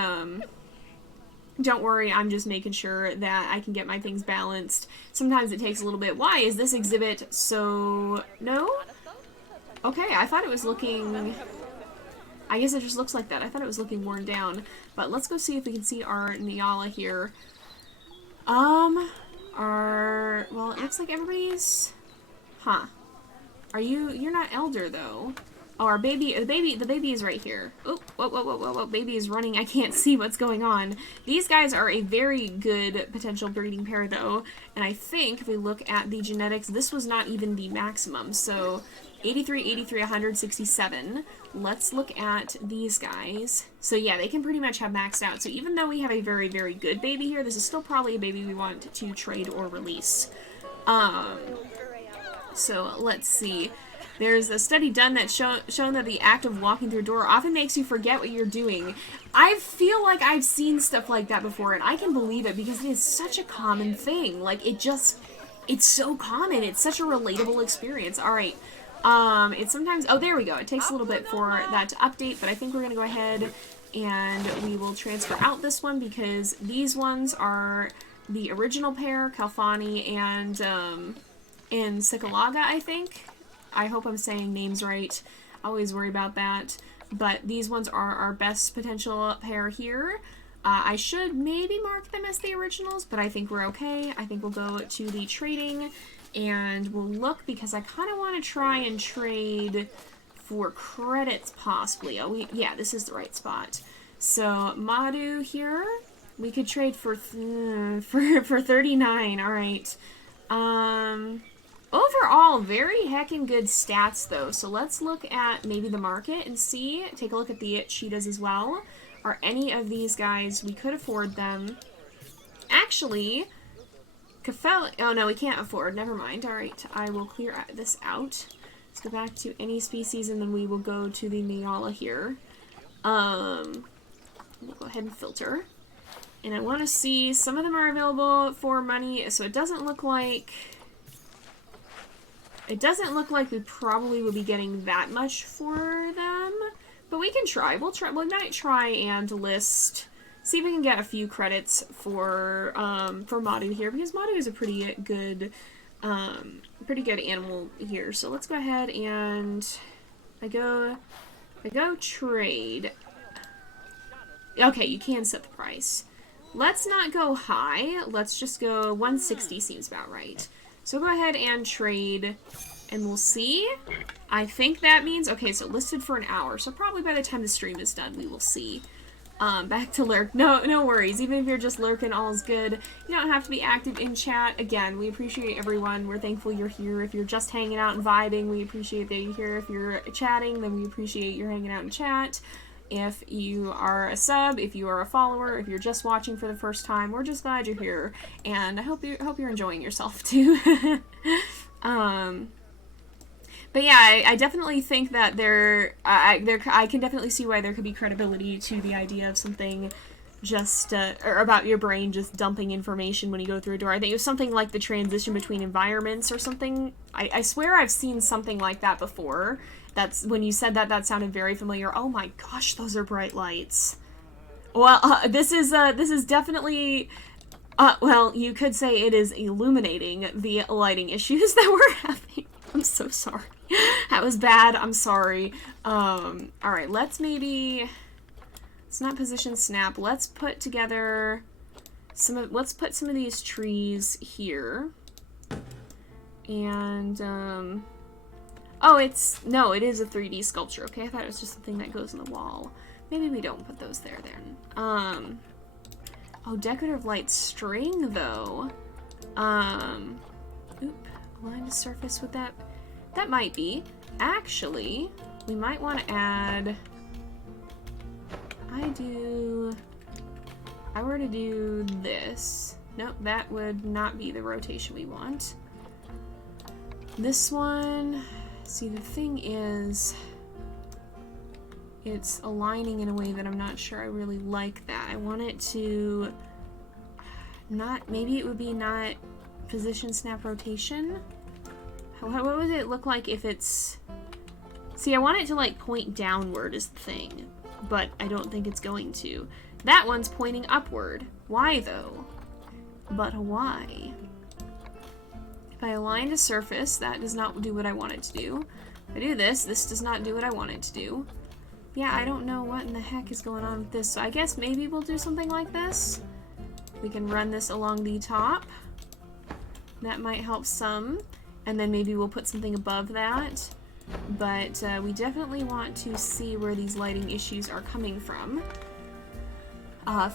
Don't worry. I'm just making sure that I can get my things balanced. Sometimes it takes a little bit. Why is this exhibit so... No? Okay, I thought it was looking... I guess it just looks like that. I thought it was looking worn down. But let's go see if we can see our Nyala here. Well, it looks like everybody's... Huh. You're not elder, though. Oh, our baby, the baby is right here. Oh, whoa, baby is running. I can't see what's going on. These guys are a very good potential breeding pair, though. And I think if we look at the genetics, this was not even the maximum. So, 83, 83, 167. Let's look at these guys. So yeah, they can pretty much have maxed out. So even though we have a very, very good baby here, this is still probably a baby we want to trade or release. So let's see. There's a study done that's shown that the act of walking through a door often makes you forget what you're doing. I feel like I've seen stuff like that before, and I can believe it because it is such a common thing. Like, it's so common. It's such a relatable experience. Alright. It's sometimes... Oh, there we go. It takes a little bit for that to update, but I think we're going to go ahead and we will transfer out this one because these ones are the original pair, Kalfani and Sikalaga, I think. I hope I'm saying names right. I always worry about that. But these ones are our best potential pair here. I should maybe mark them as the originals, but I think we're okay. I think we'll go to the trading, and we'll look because I kind of want to try and trade for credits possibly. Oh, yeah, this is the right spot. So, Madhu here, we could trade for 39, alright. Overall, very heckin' good stats, though. So let's look at maybe the market and see. Take a look at the Cheetahs as well. Are any of these guys... We could afford them. Actually, Kafel... Oh, no, we can't afford. Never mind. Alright, I will clear this out. Let's go back to any species, and then we will go to the Nyala here. We'll go ahead and filter. And I want to see... Some of them are available for money, so it doesn't look like... It doesn't look like we probably will be getting that much for them, but we can try. We might try and list, see if we can get a few credits for Madhu here, because Madhu is a pretty good animal here. So let's go ahead and I go trade. Okay, you can set the price. Let's not go high. Let's just go 160 seems about right. So go ahead and trade, and we'll see. I think that means, okay, so listed for an hour, so probably by the time the stream is done, we will see. Back to lurk. No worries. Even if you're just lurking, all's good. You don't have to be active in chat. Again, we appreciate everyone. We're thankful you're here. If you're just hanging out and vibing, we appreciate that you're here. If you're chatting, then we appreciate you're hanging out in chat. If you are a sub, if you are a follower, if you're just watching for the first time, we're just glad you're here. And I hope you're enjoying yourself too. But yeah, I definitely think that I can definitely see why there could be credibility to the idea of something just, or about your brain just dumping information when you go through a door. I think it was something like the transition between environments or something. I swear I've seen something like that before. That's, when you said that, that sounded very familiar. Oh my gosh, those are bright lights. Well, this is definitely, well, you could say it is illuminating the lighting issues that we're having. I'm so sorry. That was bad. I'm sorry. Alright, let's not position snap. Let's put together let's put some of these trees here. And, oh, it is a 3D sculpture. Okay, I thought it was just something that goes on the wall. Maybe we don't put those there then. Oh, decorative light string, though. Oop, align to surface with that. That might be. Actually, we might want to add... I were to do this. Nope, that would not be the rotation we want. This one... See, the thing is... It's aligning in a way that I'm not sure I really like that. I want it to... Maybe it would be not position snap rotation? What would it look like if it's... See, I want it to, like, point downward is the thing, but I don't think it's going to. That one's pointing upward. Why, though? But why? If I align to surface, that does not do what I want it to do. If I do this, this does not do what I want it to do. Yeah, I don't know what in the heck is going on with this, so I guess maybe we'll do something like this. We can run this along the top. That might help some. And then maybe we'll put something above that. But we definitely want to see where these lighting issues are coming from.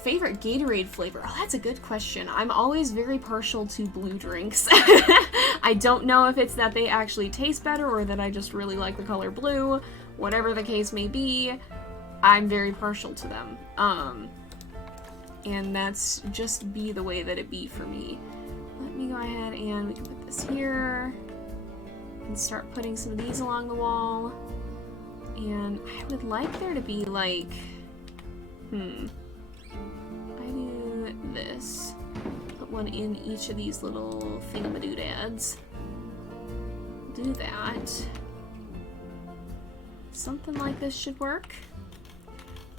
Favorite Gatorade flavor? Oh, that's a good question. I'm always very partial to blue drinks. I don't know if it's that they actually taste better or that I just really like the color blue. Whatever the case may be, I'm very partial to them. And that's just be the way that it be for me. Let me go ahead and we can put this here and start putting some of these along the wall. And I would like there to be like, I do this. Put one in each of these little thingamadoodads. Do that. Something like this should work.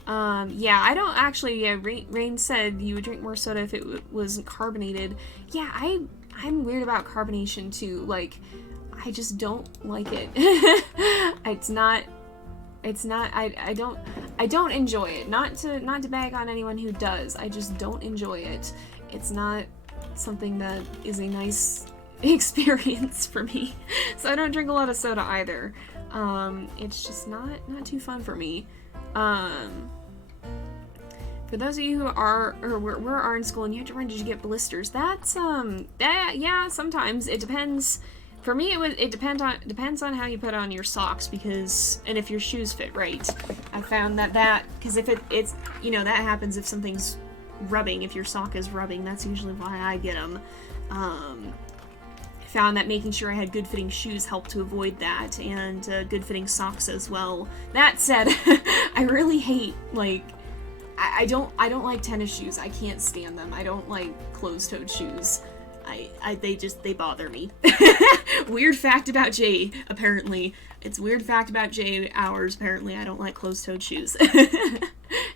Yeah, I don't actually, Rain said you would drink more soda if it wasn't carbonated. Yeah, I'm weird about carbonation too. Like, I just don't like it. I don't enjoy it. Not to bag on anyone who does. I just don't enjoy it. It's not something that is a nice experience for me. So I don't drink a lot of soda either. It's just not too fun for me. For those of you who are, or were in school and you have to run, did you get blisters? That's, yeah, sometimes. It depends. For me, it depends on how you put on your socks, because, and if your shoes fit right. I found that, because if it's, you know, that happens if something's rubbing, if your sock is rubbing, that's usually why I get them. Found that making sure I had good fitting shoes helped to avoid that, and good fitting socks as well. That said, I really hate, like, I don't like tennis shoes. I can't stand them. I don't like closed-toed shoes. They bother me. Weird fact about Jay, apparently. It's weird fact about Jay hours, apparently I don't like closed-toed shoes.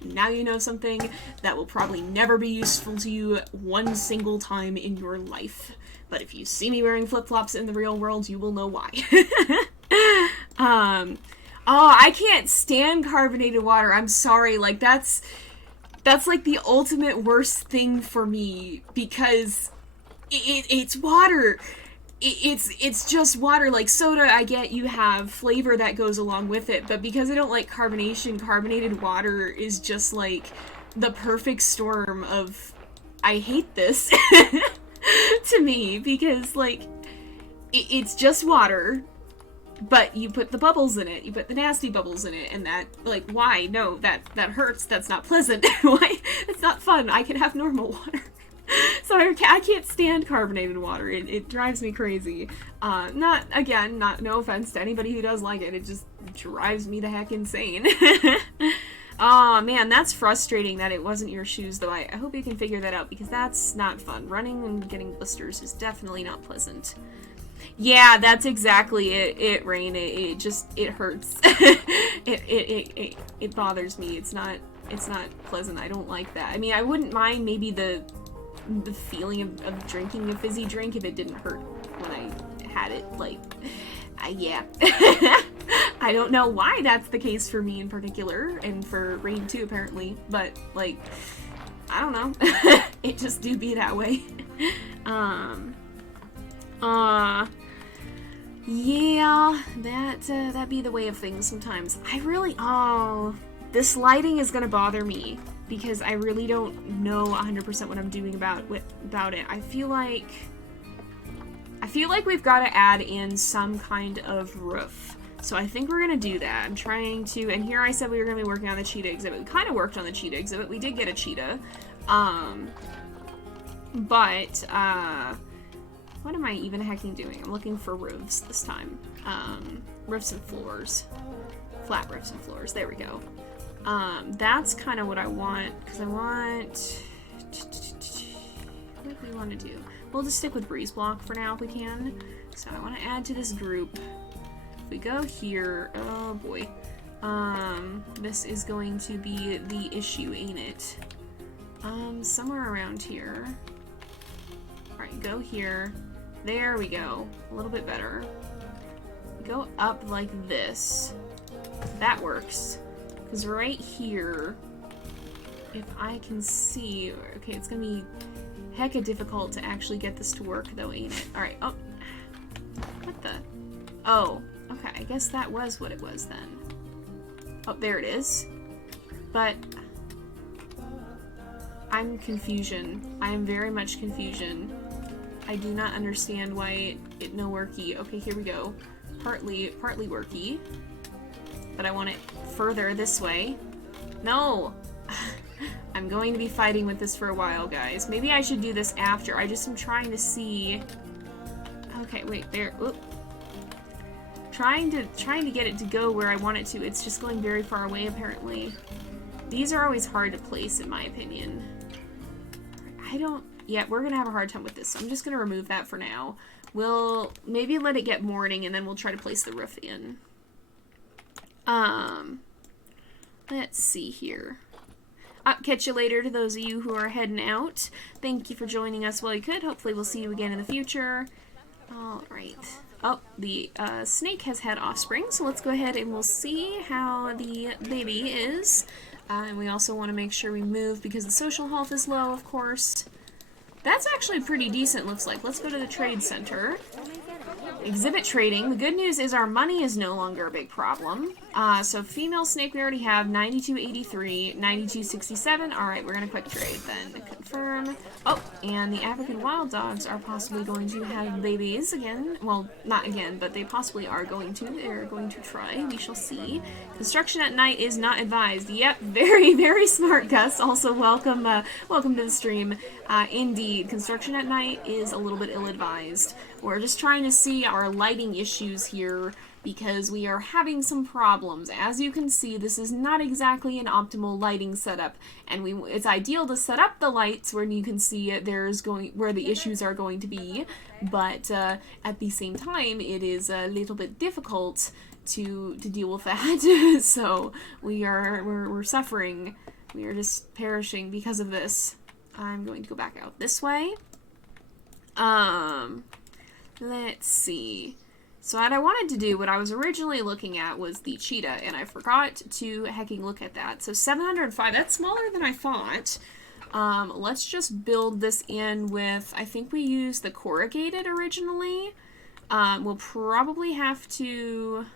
Now you know something that will probably never be useful to you one single time in your life. But if you see me wearing flip-flops in the real world, you will know why. Oh, I can't stand carbonated water. I'm sorry. Like, that's like the ultimate worst thing for me, because it's water. It's just water. Like soda, I get you have flavor that goes along with it, but because I don't like carbonation, carbonated water is just like, the perfect storm of I hate this to me, because like it's just water, but you put the bubbles in it, you put the nasty bubbles in it, and that, like, why? No, that hurts, that's not pleasant. Why? It's not fun. I can have normal water. So I can't stand carbonated water. It drives me crazy. No offense to anybody who does like it. It just drives me the heck insane. Oh man, that's frustrating that it wasn't your shoes, though. I hope you can figure that out, because that's not fun. Running and getting blisters is definitely not pleasant. Yeah, that's exactly it, Rain. It hurts. it bothers me. It's not pleasant. I don't like that. I mean, I wouldn't mind maybe the feeling of drinking a fizzy drink if it didn't hurt when I had it. Like, yeah. I don't know why that's the case for me in particular, and for Rain too, apparently. But, like, I don't know. It just do be that way. Yeah, that be the way of things sometimes. This lighting is gonna bother me, because I really don't know 100% what I'm doing about it. I feel like we've got to add in some kind of roof. So I think we're gonna do that. I'm trying to, and here I said we were gonna be working on the cheetah exhibit. We kind of worked on the cheetah exhibit. We did get a cheetah. What am I even hecking doing? I'm looking for roofs this time. Roofs and floors. Flat roofs and floors. There we go. That's kind of what I want, because I want... What do we want to do? We'll just stick with breeze block for now if we can. So I want to add to this group. If we go here... Oh boy. This is going to be the issue, ain't it? Somewhere around here. Alright, go here. There we go. A little bit better. Go up like this. That works. Because right here, if I can see... Okay, it's gonna be hecka difficult to actually get this to work, though, ain't it? Alright, oh. What the... Oh, okay, I guess that was what it was, then. Oh, there it is. But... I'm confusion. I am very much confusion. I do not understand why it no worky. Okay, here we go. Partly worky. But I want it further this way. No! I'm going to be fighting with this for a while, guys. Maybe I should do this after. I just am trying to see... Okay, wait, there. Oop. Trying to get it to go where I want it to. It's just going very far away, apparently. These are always hard to place, in my opinion. Yeah, we're gonna have a hard time with this, so I'm just gonna remove that for now. We'll maybe let it get morning, and then we'll try to place the roof in. Let's see here. I'll catch you later to those of you who are heading out. Thank you for joining us while you could. Hopefully we'll see you again in the future. Alright. Oh, the snake has had offspring, so let's go ahead and we'll see how the baby is. And we also want to make sure we move because the social health is low, of course. That's actually pretty decent, looks like. Let's go to the trade center. Exhibit trading. The good news is our money is no longer a big problem. So female snake we already have, 92.83, 92.67. Alright, we're gonna quick trade then. Confirm. Oh, and the African wild dogs are possibly going to have babies again. Well, not again, but they possibly are going to. They're going to try. We shall see. Construction at night is not advised. Yep, very, very smart, Gus. Also, welcome to the stream. Indeed, construction at night is a little bit ill-advised. We're just trying to see our lighting issues here because we are having some problems. As you can see, this is not exactly an optimal lighting setup, and it's ideal to set up the lights where you can see where the issues are going to be, but at the same time, it is a little bit difficult to deal with that. So we're suffering. We are just perishing because of this. I'm going to go back out this way. Let's see. So what I wanted to do, what I was originally looking at was the cheetah, and I forgot to hecking look at that. So 705, that's smaller than I thought. Let's just build this in with, I think we used the corrugated originally. We'll probably have to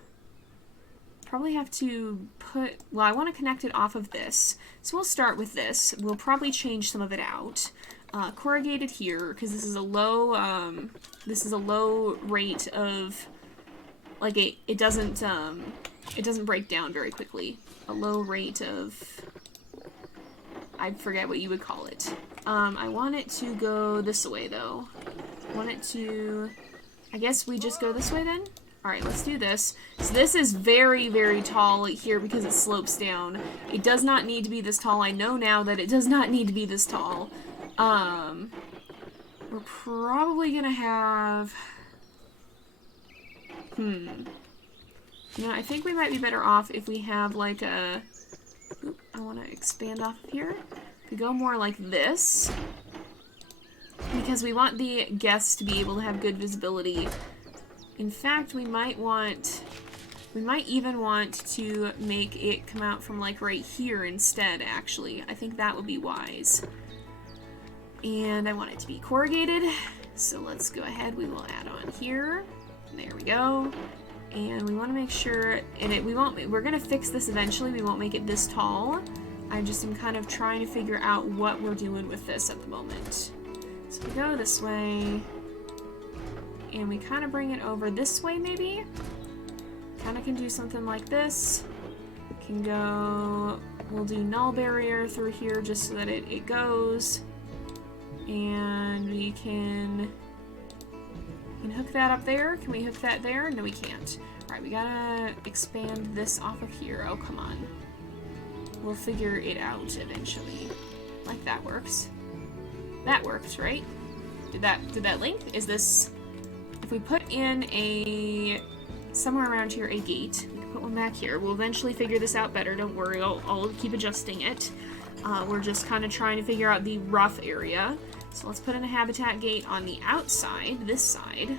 probably have to put, well, I want to connect it off of this. So we'll start with this. We'll probably change some of it out. Corrugated here, because this is a low rate of, like, it doesn't break down very quickly. A low rate of, I forget what you would call it. I want it to go this way, though. I want it to, I guess we just go this way, then? Alright, let's do this. So this is very, very tall here because it slopes down. It does not need to be this tall. I know now that it does not need to be this tall. We're probably gonna have... I think we might be better off if we have, like, a... Oop, I want to expand off of here. If we go more like this, because we want the guests to be able to have good visibility. In fact, we might even want to make it come out from, like, right here instead, actually. I think that would be wise. And I want it to be corrugated, so let's go ahead. We will add on here. There we go. And we want to make sure, and we're going to fix this eventually. We won't make it this tall. I just am kind of trying to figure out what we're doing with this at the moment. So we go this way, and we kind of bring it over this way, maybe. Kind of can do something like this. Can go, we'll do null barrier through here just so that it goes. And we can hook that up there. Can we hook that there? No, we can't. Alright, we gotta expand this off of here. Oh, come on. We'll figure it out eventually. Like that works. That works, right? Did that link? Is this... If we put in somewhere around here, a gate, we can put one back here. We'll eventually figure this out better. Don't worry, I'll keep adjusting it. We're just kind of trying to figure out the rough area. So let's put in a habitat gate on the outside, this side.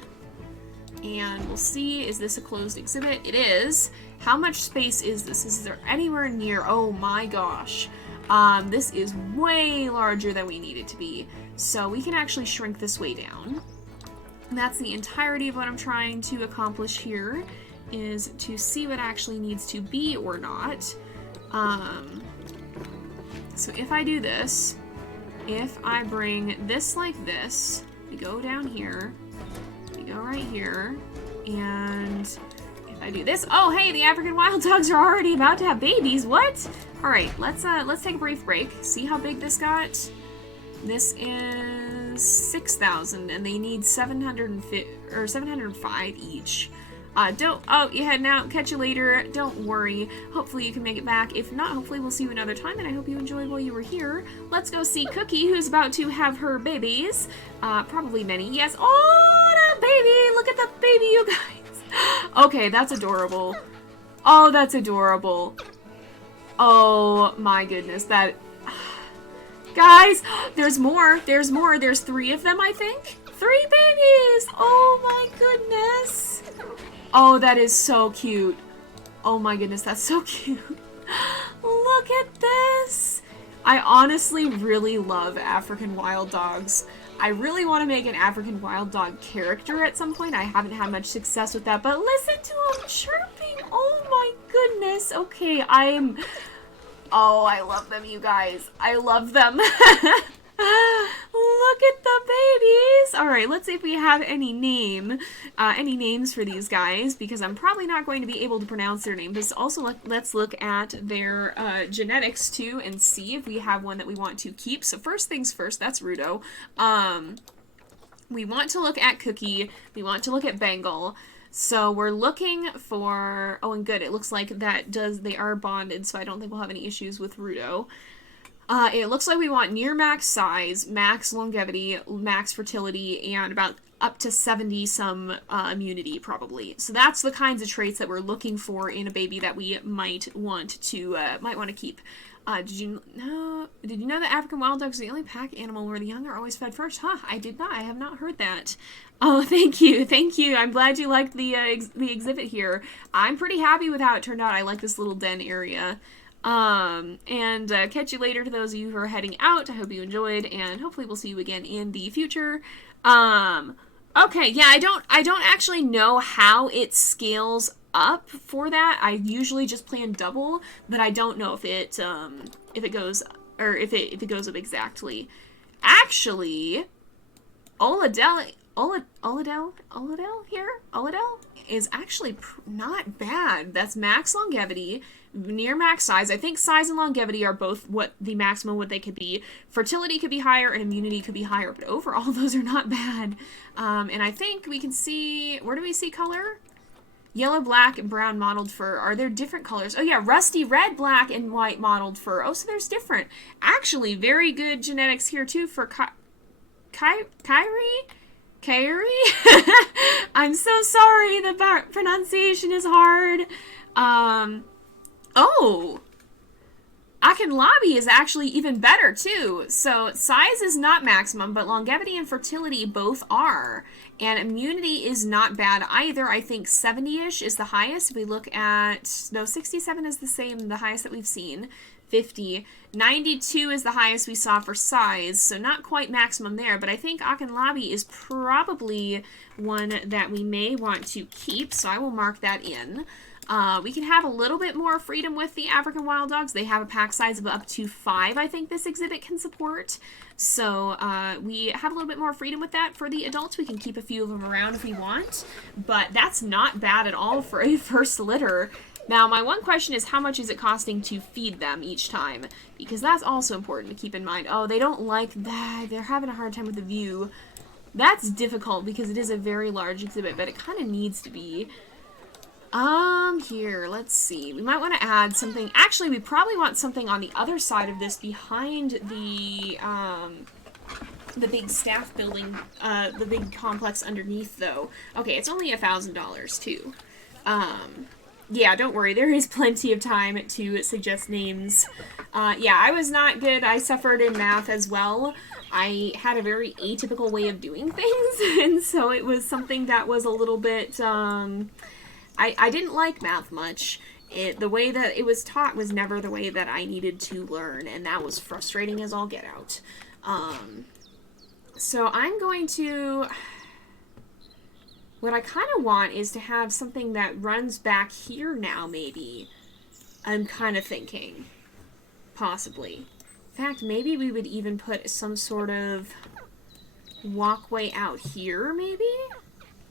And we'll see, is this a closed exhibit? It is. How much space is this? Is there anywhere near? Oh my gosh. This is way larger than we need it to be. So we can actually shrink this way down. And that's the entirety of what I'm trying to accomplish here, is to see what actually needs to be or not. So if I do this, if I bring this like this, we go down here, we go right here, and if I do this, oh hey, the African wild dogs are already about to have babies, what? Alright, let's take a brief break, see how big this got. This is 6,000, and they need 705 each. Oh, you heading out. Catch you later. Don't worry. Hopefully you can make it back. If not, hopefully we'll see you another time, and I hope you enjoyed while you were here. Let's go see Cookie, who's about to have her babies. Probably many. Yes. Oh, that baby! Look at the baby, you guys. Okay, that's adorable. Oh, that's adorable. Oh, my goodness. That... Guys, there's more. There's more. There's 3 of them, I think. 3 babies! Oh, my goodness. Oh, that is so cute. Oh my goodness, that's so cute. Look at this. I honestly really love African wild dogs. I really want to make an African wild dog character at some point. I haven't had much success with that, but listen to them chirping. Oh my goodness. Okay, oh, I love them, you guys. I love them. Look at the babies! Alright, let's see if we have any names for these guys, because I'm probably not going to be able to pronounce their names. Also, let's look at their genetics, too, and see if we have one that we want to keep. So first things first, that's Rudo. We want to look at Cookie. We want to look at Bengal. So we're looking for... Oh, and good, it looks like they are bonded, so I don't think we'll have any issues with Rudo. It looks like we want near max size, max longevity, max fertility, and about up to 70 some immunity, probably. So that's the kinds of traits that we're looking for in a baby that we might want to keep. Did you know that African wild dogs are the only pack animal where the young are always fed first? Huh, I did not. I have not heard that. Oh, thank you. Thank you. I'm glad you liked the exhibit here. I'm pretty happy with how it turned out. I like this little den area. And catch you later to those of you who are heading out. I hope you enjoyed, and hopefully we'll see you again in the future. Okay, yeah, I don't actually know how it scales up for that. I usually just plan double, but I don't know if it goes, or if it goes up exactly. Actually, Oladell is actually not bad. That's max longevity, near max size. I think size and longevity are both what the maximum what they could be. Fertility could be higher and immunity could be higher, but overall those are not bad. And I think we can see, where do we see color? Yellow, black, and brown mottled fur. Are there different colors? Oh yeah, rusty red, black, and white mottled fur. Oh, so there's different. Actually, very good genetics here too for Kyrie? I'm so sorry, the pronunciation is hard. Oh! Akinlabi is actually even better, too. So, size is not maximum, but longevity and fertility both are. And immunity is not bad either. I think 70-ish is the highest. If we look at... No, 67 is the same, the highest that we've seen. 50. 92 is the highest we saw for size, so not quite maximum there, but I think Akinlabi is probably one that we may want to keep, so I will mark that in. We can have a little bit more freedom with the African wild dogs. They have a pack size of up to 5, I think this exhibit can support. So we have a little bit more freedom with that. For the adults, we can keep a few of them around if we want, but that's not bad at all for a first litter. Now, my one question is, how much is it costing to feed them each time? Because that's also important to keep in mind. Oh, they don't like that. They're having a hard time with the view. That's difficult because it is a very large exhibit, but it kind of needs to be. Here, let's see. We might want to add something. Actually, we probably want something on the other side of this behind the big staff building, the big complex underneath, though. Okay, it's only $1,000, too. Yeah, don't worry. There is plenty of time to suggest names. Yeah, I was not good. I suffered in math as well. I had a very atypical way of doing things, and so it was something that was a little bit, I didn't like math much. The way that it was taught was never the way that I needed to learn, and that was frustrating as all get out. So I'm going to... What I kind of want is to have something that runs back here now, maybe. I'm kind of thinking. Possibly. In fact, maybe we would even put some sort of walkway out here, maybe?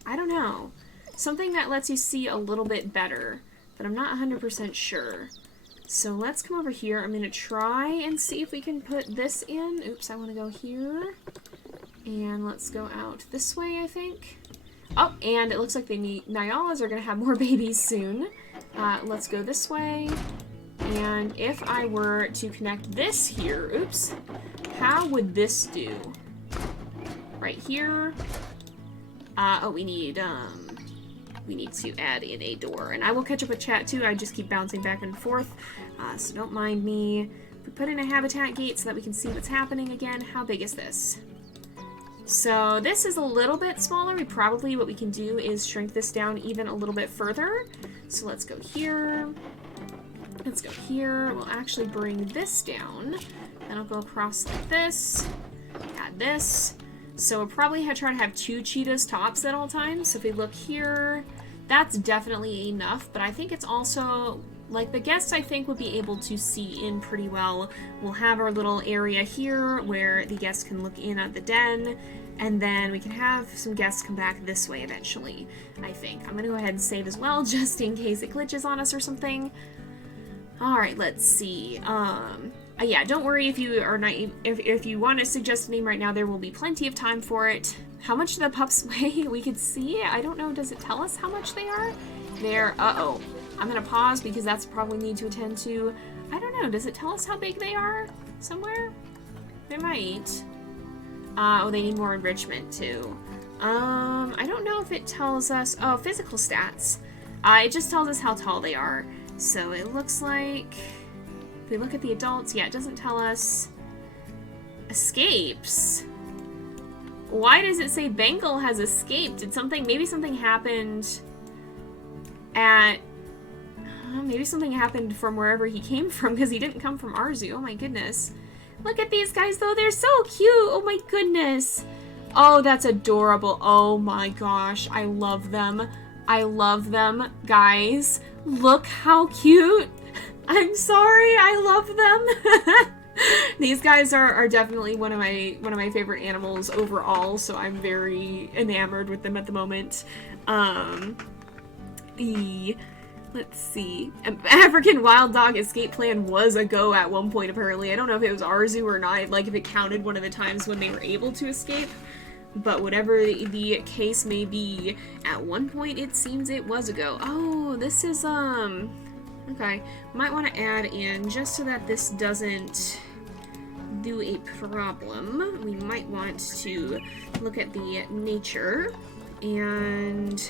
I don't know. Something that lets you see a little bit better, but I'm not 100% sure. So let's come over here. I'm going to try and see if we can put this in. Oops, I want to go here. And let's go out this way, I think. Oh, and it looks like the Nyalas are going to have more babies soon. Let's go this way. And if I were to connect this here, oops, how would this do? Right here. Oh, we need to add in a door. And I will catch up with chat too. I just keep bouncing back and forth. So don't mind me. We put in a habitat gate so that we can see what's happening again. How big is this? So this is a little bit smaller. What we can do is shrink this down even a little bit further. So let's go here. Let's go here. We'll actually bring this down. Then I'll go across like this. Add this. So we'll probably try to have 2 cheetahs tops at all times. So if we look here, that's definitely enough. But I think it's also, like, the guests I think would be able to see in pretty well. We'll have our little area here where the guests can look in at the den. And then we can have some guests come back this way eventually, I think. I'm going to go ahead and save as well, just in case it glitches on us or something. Alright, let's see. Yeah, don't worry if you are not, if you want to suggest a name right now, there will be plenty of time for it. How much do the pups weigh? We could see. I don't know. Does it tell us how much they are? They're, uh-oh. I'm going to pause because that's probably need to attend to. I don't know. Does it tell us how big they are somewhere? They might. Oh, they need more enrichment too. I don't know if it tells us, oh, physical stats. It just tells us how tall they are. So it looks like, if we look at the adults, yeah, it doesn't tell us escapes. Why does it say Bengal has escaped? Did something, maybe something happened at, maybe something happened from wherever he came from, because he didn't come from our zoo. Oh my goodness. Look at these guys though, they're so cute. Oh my goodness. Oh, that's adorable. Oh my gosh, I love them. I love them, guys. Look how cute. I'm sorry, I love them. These guys are definitely one of my favorite animals overall, so I'm very enamored with them at the moment. Let's see. African wild dog escape plan was a go at one point, apparently. I don't know if it was our zoo or not, like if it counted one of the times when they were able to escape. But whatever the case may be, at one point it seems it was a go. Oh, this is, okay. Might want to add in, just so that this doesn't do a problem, we might want to look at the nature, and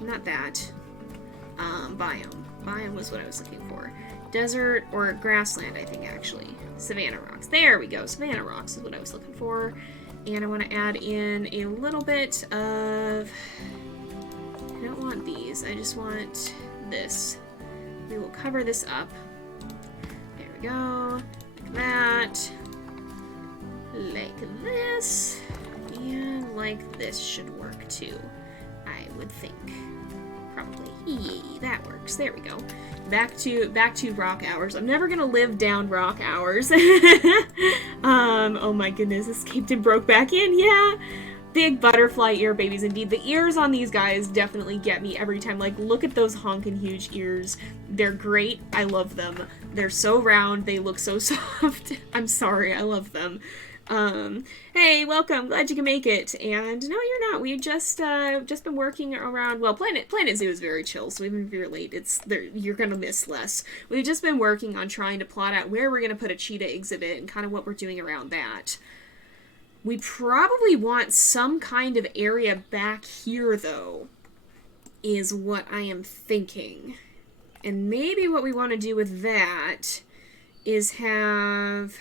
not that. Biome. Biome was what I was looking for. Desert or grassland, I think, actually. Savanna rocks. There we go. Savanna rocks is what I was looking for. And I want to add in a little bit of... I don't want these. I just want this. We will cover this up. There we go. Like that. Like this. And like this should work too, I would think. Probably. Yay, that works. There we go. Back to rock hours. I'm never gonna live down rock hours. Oh my goodness, escaped and broke back in. Yeah. Big butterfly ear babies indeed. The ears on these guys definitely get me every time. Like, look at those honkin' huge ears. They're great. I love them. They're so round. They look so soft. I'm sorry. I love them. Hey, welcome. Glad you can make it. And no, you're not. We just been working around. Well, Planet Zoo is very chill, so even if you're late, you're gonna miss less. We've just been working on trying to plot out where we're gonna put a cheetah exhibit and kind of what we're doing around that. We probably want some kind of area back here, though, is what I am thinking. And maybe what we want to do with that is have...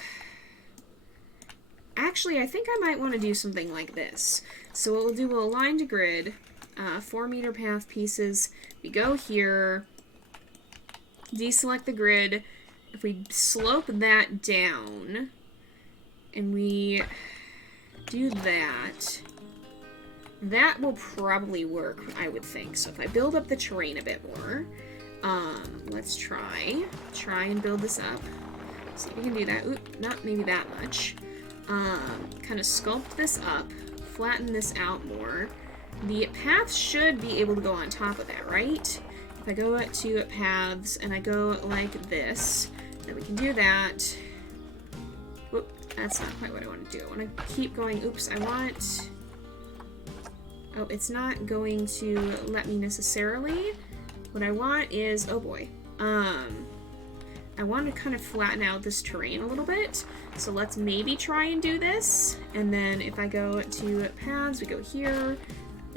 Actually, I think I might want to do something like this. So what we'll do, we'll align to grid, 4-meter path pieces. We go here, deselect the grid. If we slope that down, and we do that, that will probably work, I would think. So if I build up the terrain a bit more, let's try and build this up. See if we can do that. Oop, not maybe that much. Kind of sculpt this up, flatten this out more. The path should be able to go on top of that, right? If I go to paths and I go like this, then we can do that. Whoop, that's not quite what I want to do. I want to keep going. Oops, I want... Oh, it's not going to let me necessarily. What I want is... Oh boy. I want to kind of flatten out this terrain a little bit. So let's maybe try and do this. And then if I go to paths, we go here.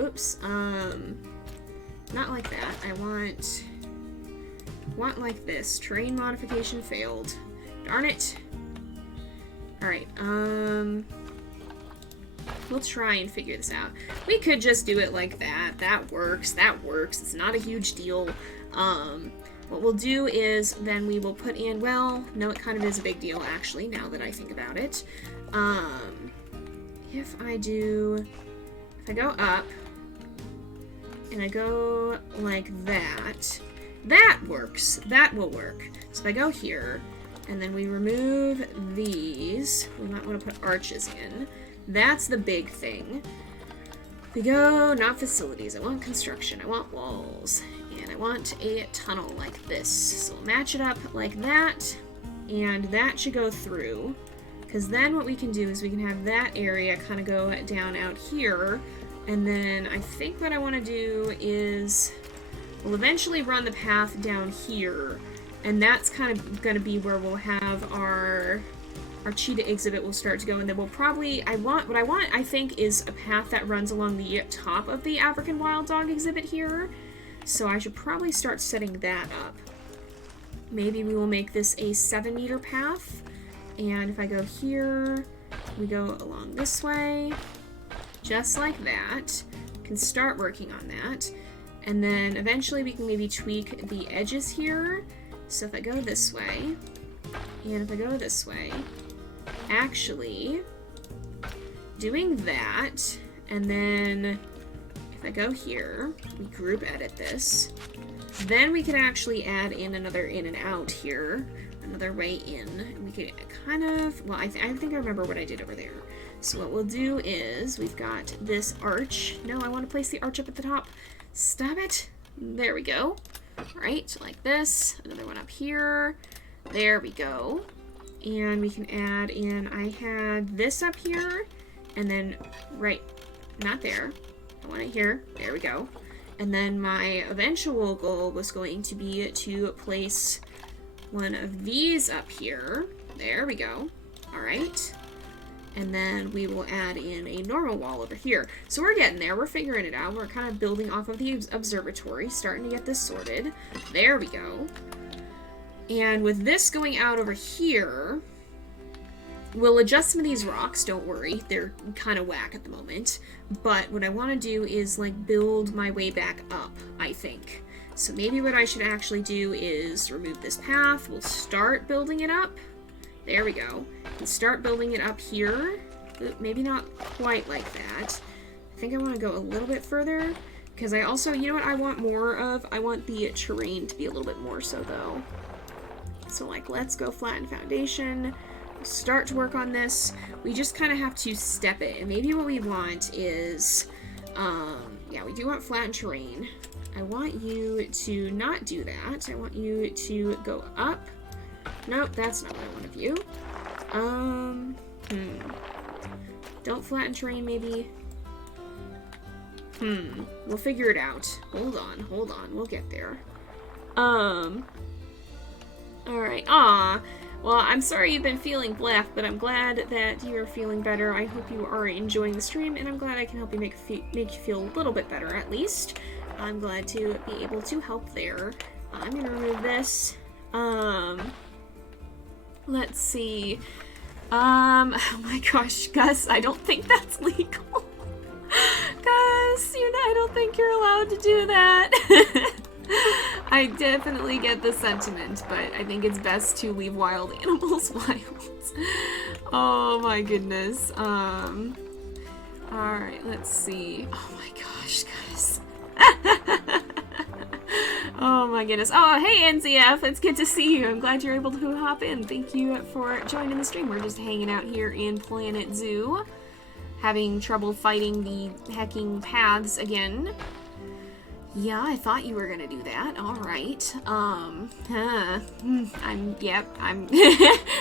Oops. Not like that. I want like this. Terrain modification failed. Darn it. Alright, we'll try and figure this out. We could just do it like that. That works. That works. It's not a huge deal. What we'll do is then we will put in, well, no, it kind of is a big deal, actually, now that I think about it. If I go up, and I go like that, that works. That will work. So if I go here, and then we remove these, we might want to put arches in. That's the big thing. We go, not facilities, I want construction, I want walls. And I want a tunnel like this. So we'll match it up like that, and that should go through. Because then what we can do is we can have that area kind of go down out here, and then I think what I want to do is we'll eventually run the path down here, and that's kind of going to be where we'll have our cheetah exhibit will start to go, and then we'll probably, what I want, I think, is a path that runs along the top of the African wild dog exhibit here. So I should probably start setting that up. Maybe we will make this a 7-meter path. And if I go here, we go along this way, just like that. Can start working on that. And then eventually we can maybe tweak the edges here. So if I go this way, and if I go this way, actually doing that, and then if I go here, we group edit this, then we can actually add in another in and out here, another way in, and we could kind of, well, I think I remember what I did over there. So what we'll do is, we've got this arch. No, I want to place the arch up at the top. Stop it. There we go. All right, like this. Another one up here. There we go. And we can add in, I had this up here, and then right, not there. I want it here. There we go. And then my eventual goal was going to be to place one of these up here. There we go. All right. And then we will add in a normal wall over here. So we're getting there. We're figuring it out. We're kind of building off of the observatory, starting to get this sorted. There we go. And with this going out over here, we'll adjust some of these rocks. Don't worry. They're kind of whack at the moment. But what I want to do is, like, build my way back up, I think. So maybe what I should actually do is remove this path. We'll start building it up. There we go. And start building it up here. Maybe not quite like that. I think I want to go a little bit further. Because I also, you know what I want more of? I want the terrain to be a little bit more so, though. So, like, let's go flatten foundation. Start to work on this. We just kind of have to step it. And maybe what we want is, yeah, we do want flattened terrain. I want you to not do that. I want you to go up. Nope, that's not what I want of you. Don't flatten terrain, maybe. We'll figure it out. Hold on. We'll get there. Alright. Aw. Well, I'm sorry you've been feeling bleh, but I'm glad that you are feeling better. I hope you are enjoying the stream, and I'm glad I can help you make you feel a little bit better, at least. I'm glad to be able to help there. I'm gonna remove this. Let's see. Oh my gosh, Gus, I don't think that's legal. Gus, I don't think you're allowed to do that. I definitely get the sentiment, but I think it's best to leave wild animals wild. Oh my goodness. Alright, let's see. Oh my gosh, Gus. Oh my goodness. Oh, hey NCF, it's good to see you. I'm glad you're able to hop in. Thank you for joining the stream. We're just hanging out here in Planet Zoo, having trouble fighting the hecking paths again. Yeah, I thought you were gonna do that. Alright.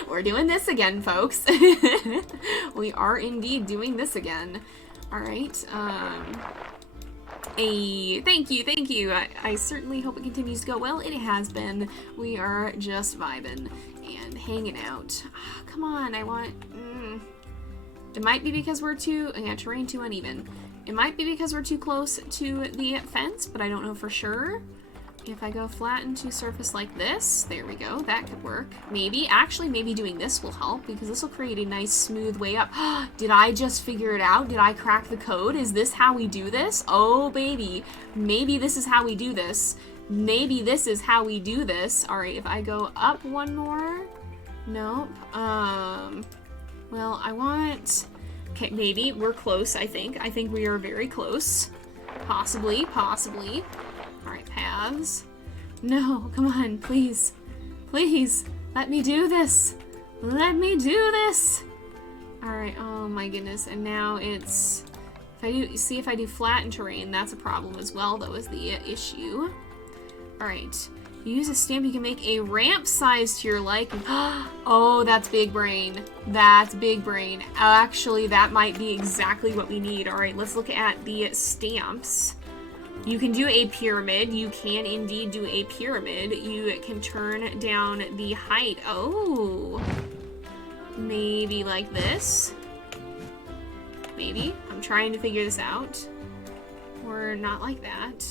We're doing this again, folks. We are indeed doing this again. Alright, thank you. I certainly hope it continues to go well. It has been. We are just vibing and hanging out. Oh, come on, I want... It might be because we're terrain too uneven. It might be because we're too close to the fence, but I don't know for sure. If I go flatten to surface like this, there we go, that could work. Maybe doing this will help, because this will create a nice smooth way up. Did I just figure it out? Did I crack the code? Is this how we do this? Oh baby, maybe this is how we do this. Maybe this is how we do this. Alright, if I go up one more, nope. Well, I want... Okay, maybe. We're close, I think. I think we are very close. Possibly. Alright, paths. No, come on, please. Please, let me do this. Let me do this. Alright, oh my goodness. And now it's... If I do flatten terrain, that's a problem as well, though, is the issue. Alright. You use a stamp, you can make a ramp size to your liking. Oh, that's big brain. That's big brain. Actually, that might be exactly what we need. Alright, let's look at the stamps. You can do a pyramid. You can indeed do a pyramid. You can turn down the height. Oh. Maybe like this. Maybe. I'm trying to figure this out. Or not like that.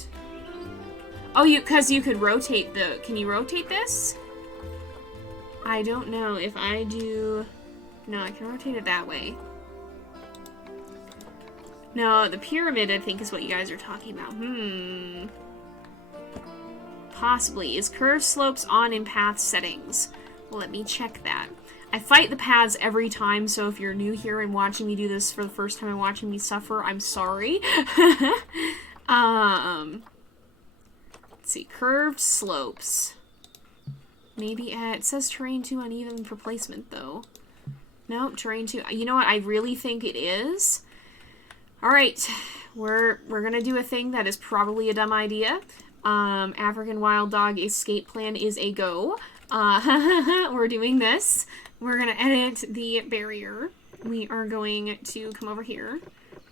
Oh, because you could rotate can you rotate this? I don't know if I do... No, I can rotate it that way. No, the pyramid, I think, is what you guys are talking about. Possibly. Is curved slopes on in path settings? Well, let me check that. I fight the paths every time, so if you're new here and watching me do this for the first time and watching me suffer, I'm sorry. Let's see, curved slopes. Maybe it says terrain too uneven for placement though. Nope, terrain too. You know what? I really think it is. All right, we're gonna do a thing that is probably a dumb idea. African wild dog escape plan is a go. We're doing this. We're gonna edit the barrier. We are going to come over here.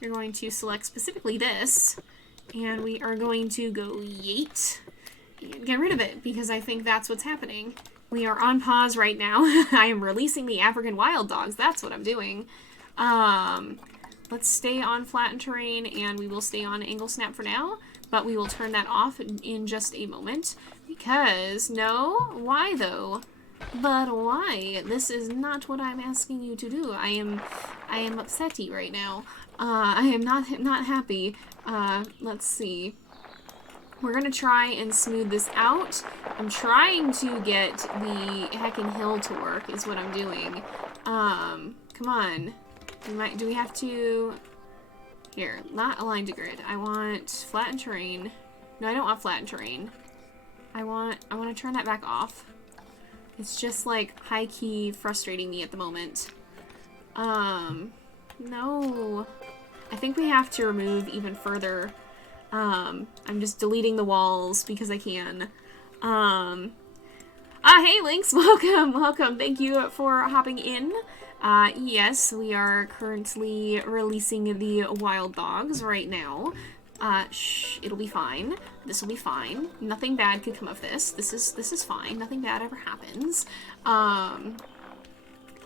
We're going to select specifically this, and we are going to go yeet and get rid of it because I think that's what's happening. We are on pause right now. I am releasing the African wild dogs. That's what I'm doing. Let's stay on flattened terrain, and we will stay on angle snap for now, but we will turn that off in just a moment because, no, why though? But why? This is not what I'm asking you to do. I am upsetty right now. I am not happy. Let's see. We're gonna try and smooth this out. I'm trying to get the heckin' hill to work is what I'm doing. Come on. Do we have to... Here, not align to grid. I want flattened terrain. No, I don't want flattened terrain. I want to turn that back off. It's just like high-key frustrating me at the moment. No. I think we have to remove even further. I'm just deleting the walls because I can. Hey Lynx, welcome. Thank you for hopping in. Yes, we are currently releasing the wild dogs right now. Shh, it'll be fine. This will be fine. Nothing bad could come of this. This is fine. Nothing bad ever happens.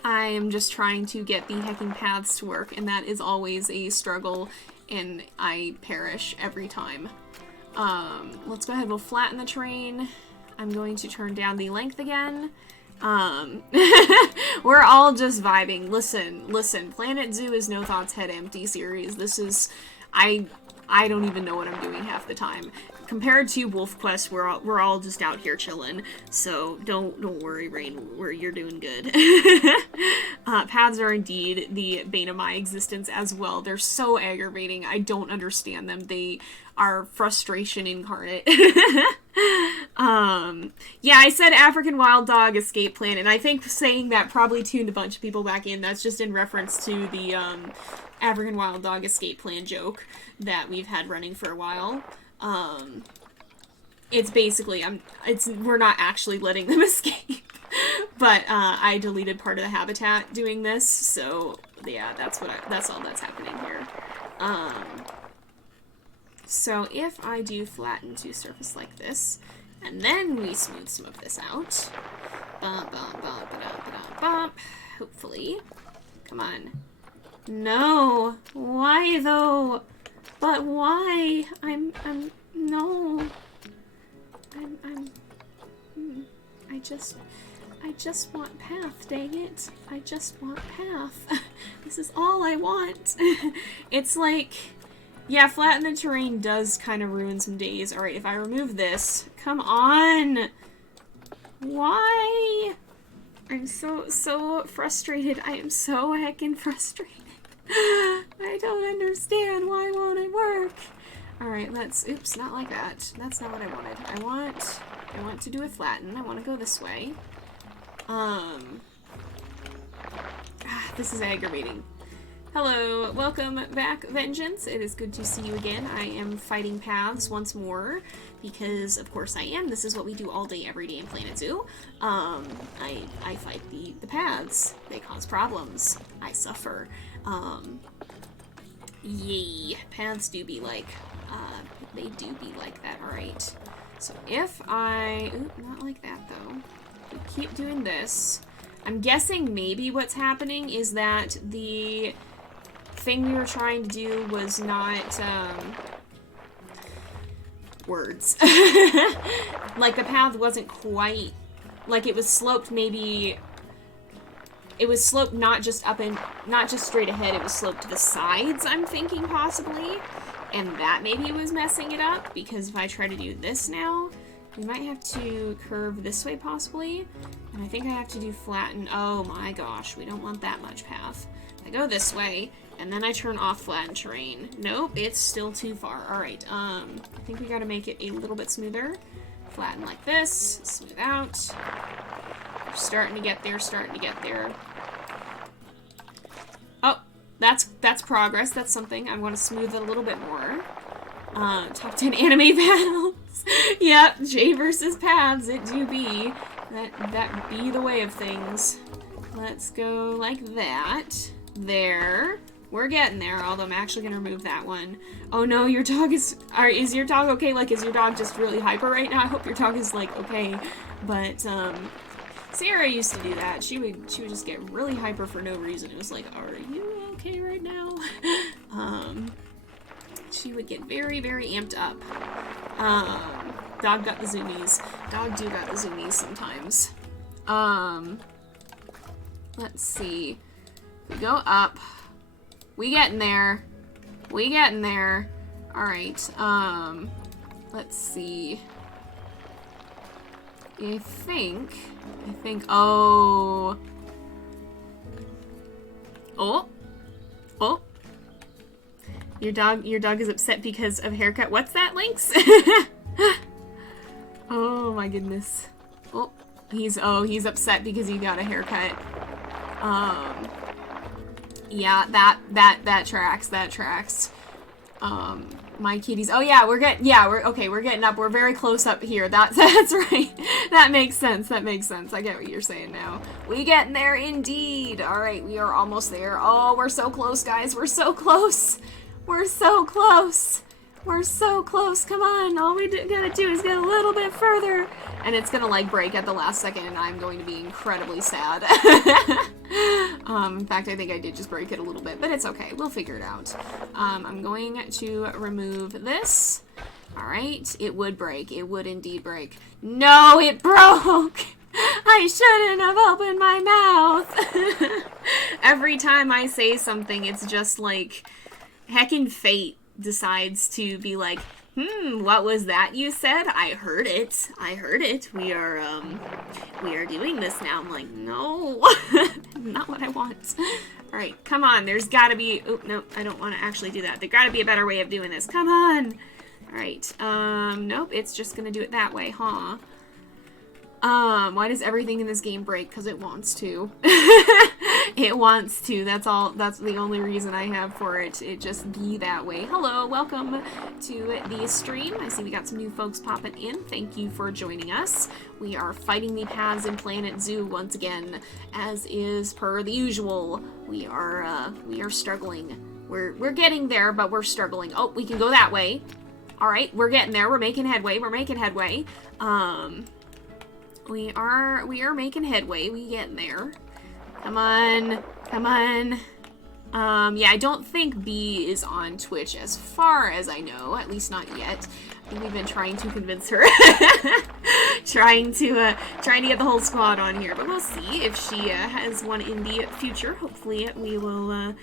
I am just trying to get the hecking paths to work, and that is always a struggle, and I perish every time. Let's go ahead, we'll flatten the terrain. I'm going to turn down the length again. We're all just vibing. Listen, Planet Zoo is No Thoughts Head Empty series. This is, I don't even know what I'm doing half the time. Compared to Wolf Quest, we're all just out here chilling. So don't worry, Rain. You're doing good. Paths are indeed the bane of my existence as well. They're so aggravating. I don't understand them. They are frustration incarnate. Yeah, I said African wild dog escape plan, and I think saying that probably tuned a bunch of people back in. That's just in reference to the African wild dog escape plan joke that we've had running for a while. It's basically, we're not actually letting them escape, but, I deleted part of the habitat doing this, so, yeah, that's all that's happening here. So if I do flatten to surface like this, and then we smooth some of this out, hopefully, come on. No, why though? But why? No. I just want path, dang it. I just want path. This is all I want. It's like, yeah, flatten the terrain does kind of ruin some days. Alright, if I remove this, come on. Why? I'm so frustrated. I am so heckin' frustrated. I don't understand. Why won't it work? Alright, oops, not like that. That's not what I wanted. I want to do a flatten. I want to go this way. This is aggravating. Hello, welcome back, Vengeance. It is good to see you again. I am fighting paths once more, because of course I am. This is what we do all day, every day in Planet Zoo. I fight the paths. They cause problems. I suffer. Yay. Paths do be like, they do be like that, alright. So if not like that though. We keep doing this. I'm guessing maybe what's happening is that the thing we were trying to do was not, words. Like the path wasn't quite, like it was sloped maybe, it was sloped not just up and, not just straight ahead, it was sloped to the sides, I'm thinking possibly. And that maybe was messing it up, because if I try to do this now, we might have to curve this way possibly. And I think I have to do flatten. Oh my gosh, we don't want that much path. I go this way, And then I turn off flatten terrain. Nope, it's still too far. Alright, I think we gotta make it a little bit smoother. Flatten like this, smooth out. We're starting to get there, Oh, that's progress. That's something. I want to smooth it a little bit more. Top 10 anime battles. Yep, Jay versus Paths, it do be. That be the way of things. Let's go like that. There. We're getting there, although I'm actually gonna remove that one. Oh no, your dog is your dog okay? Like, is your dog just really hyper right now? I hope your dog is, like, okay. But, Sarah used to do that. She would just get really hyper for no reason. It was like, are you okay right now? She would get very, very amped up. Dog got the zoomies. Dog do got the zoomies sometimes. Let's see. We go up. We getting there. Alright, let's see. I think, oh. Your dog is upset because of haircut. What's that, Lynx? Oh my goodness. Oh, he's upset because he got a haircut. Yeah, that tracks. My kitties. Oh yeah, we're getting up. We're very close up here. That's right. That makes sense. I get what you're saying now. We getting there indeed. All right, we are almost there. Oh, we're so close, guys. We're so close. Come on. All we gotta do is get a little bit further. And it's gonna, like, break at the last second, and I'm going to be incredibly sad. In fact, I think I did just break it a little bit, but it's okay. We'll figure it out. I'm going to remove this. Alright, it would break. It would indeed break. No, it broke! I shouldn't have opened my mouth! Every time I say something, it's just like, heckin' fate decides to be like, what was that you said? I heard it. We are doing this now. I'm like, no, not what I want. All right, come on. There's gotta be, oh, no, I don't want to actually do that. There gotta be a better way of doing this. Come on. All right, nope, it's just gonna do it that way, huh? Why does everything in this game break? Because it wants to. It wants to. That's all. That's the only reason I have for it. It just be that way. Hello, welcome to the stream. I see we got some new folks popping in. Thank you for joining us. We are fighting the paths in Planet Zoo once again, as is per the usual. We are struggling. We're getting there, but we're struggling. Oh, we can go that way. All right, we're getting there. We're making headway. We are making headway. We getting there. Come on. Yeah, I don't think B is on Twitch as far as I know, at least not yet. I think we've been trying to convince her. trying to get the whole squad on here, but we'll see if she has one in the future. Hopefully we will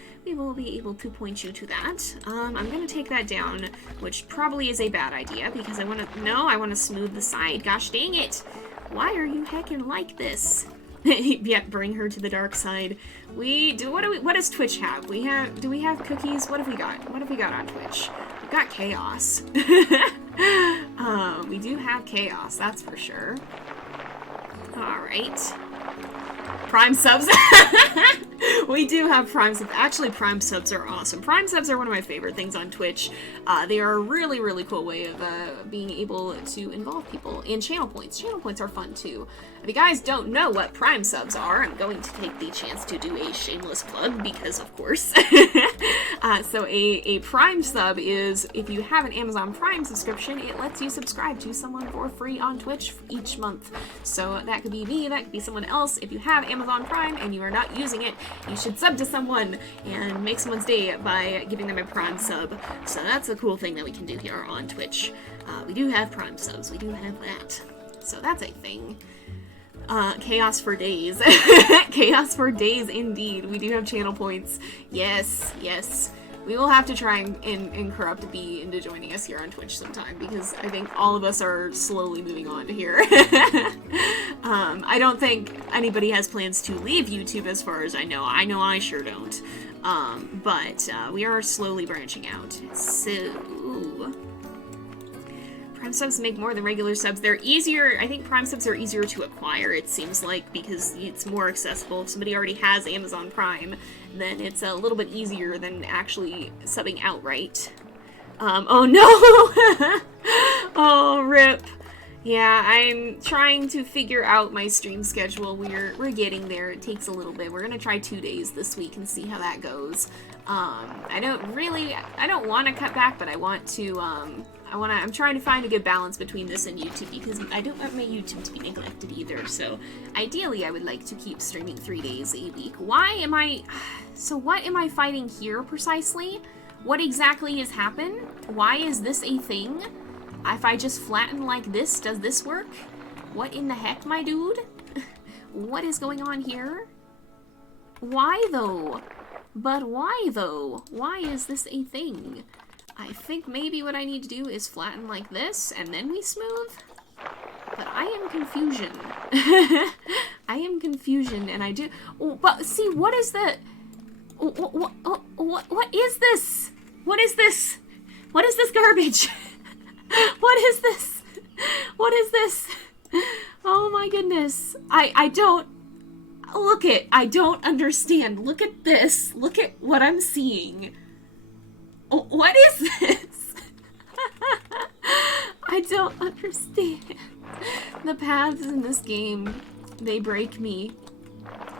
be able to point you to that. I'm gonna take that down, which probably is a bad idea because I want to smooth the side. Gosh dang it. Why are you heckin' like this? Yep, bring her to the dark side. What does Twitch have? Do we have cookies? What have we got? What have we got on Twitch? We've got chaos. We do have chaos, that's for sure. Alright. Prime subs. We do have Prime subs. Actually, Prime subs are awesome. Prime subs are one of my favorite things on Twitch. They are a really, really cool way of being able to involve people. And channel points. Channel points are fun, too. If you guys don't know what Prime subs are, I'm going to take the chance to do a shameless plug, because of course. So a Prime sub is, if you have an Amazon Prime subscription, it lets you subscribe to someone for free on Twitch each month. So that could be me, that could be someone else. If you have Amazon Prime and you are not using it, you should sub to someone and make someone's day by giving them a Prime sub. So that's a cool thing that we can do here on Twitch. We do have Prime subs, we do have that. So that's a thing. Chaos for days. Chaos for days indeed. We do have channel points. Yes. We will have to try and corrupt B into joining us here on Twitch sometime, because I think all of us are slowly moving on to here. I don't think anybody has plans to leave YouTube as far as I know. I know I sure don't. But we are slowly branching out. So, Prime subs make more than regular subs. They're easier, I think Prime subs are easier to acquire, it seems like, because it's more accessible. If somebody already has Amazon Prime, then it's a little bit easier than actually subbing outright. Oh no! Oh, rip. Yeah, I'm trying to figure out my stream schedule. We're getting there. It takes a little bit. We're gonna try 2 days this week and see how that goes. I don't want to cut back, but I want to, I'm trying to find a good balance between this and YouTube, because I don't want my YouTube to be neglected either. So ideally I would like to keep streaming 3 days a week. So what am I fighting here precisely? What exactly has happened? Why is this a thing? If I just flatten like this, does this work? What in the heck, my dude? What is going on here? Why though? But why though? Why is this a thing? I think maybe what I need to do is flatten like this, and then we smooth? But I am confusion. I am confusion, and I do... Oh, but see, what is the... What is this? What is this? What is this garbage? What is this? What is this? Oh my goodness. I don't... I don't understand. Look at this. Look at what I'm seeing. Oh, what is this? I don't understand. The paths in this game, they break me.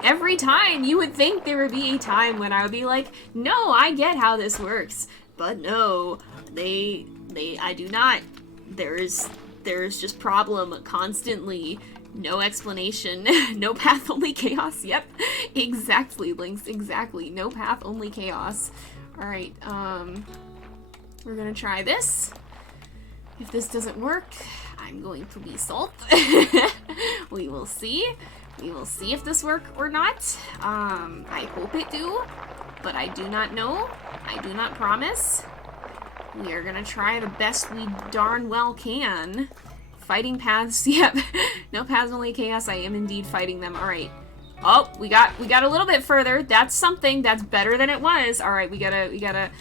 Every time, you would think there would be a time when I would be like, no, I get how this works. But no, I do not. There's just problem constantly. No explanation. No path, only chaos. Yep. Exactly, Lynx. Exactly. No path, only chaos. Alright, we're gonna try this. If this doesn't work, I'm going to be salt. We will see. We will see if this works or not. I hope it do, but I do not know. I do not promise. We are gonna try the best we darn well can. Fighting paths, yep. No paths, only chaos. I am indeed fighting them. Alright. Oh, we got a little bit further. That's something. That's better than it was. Alright, we gotta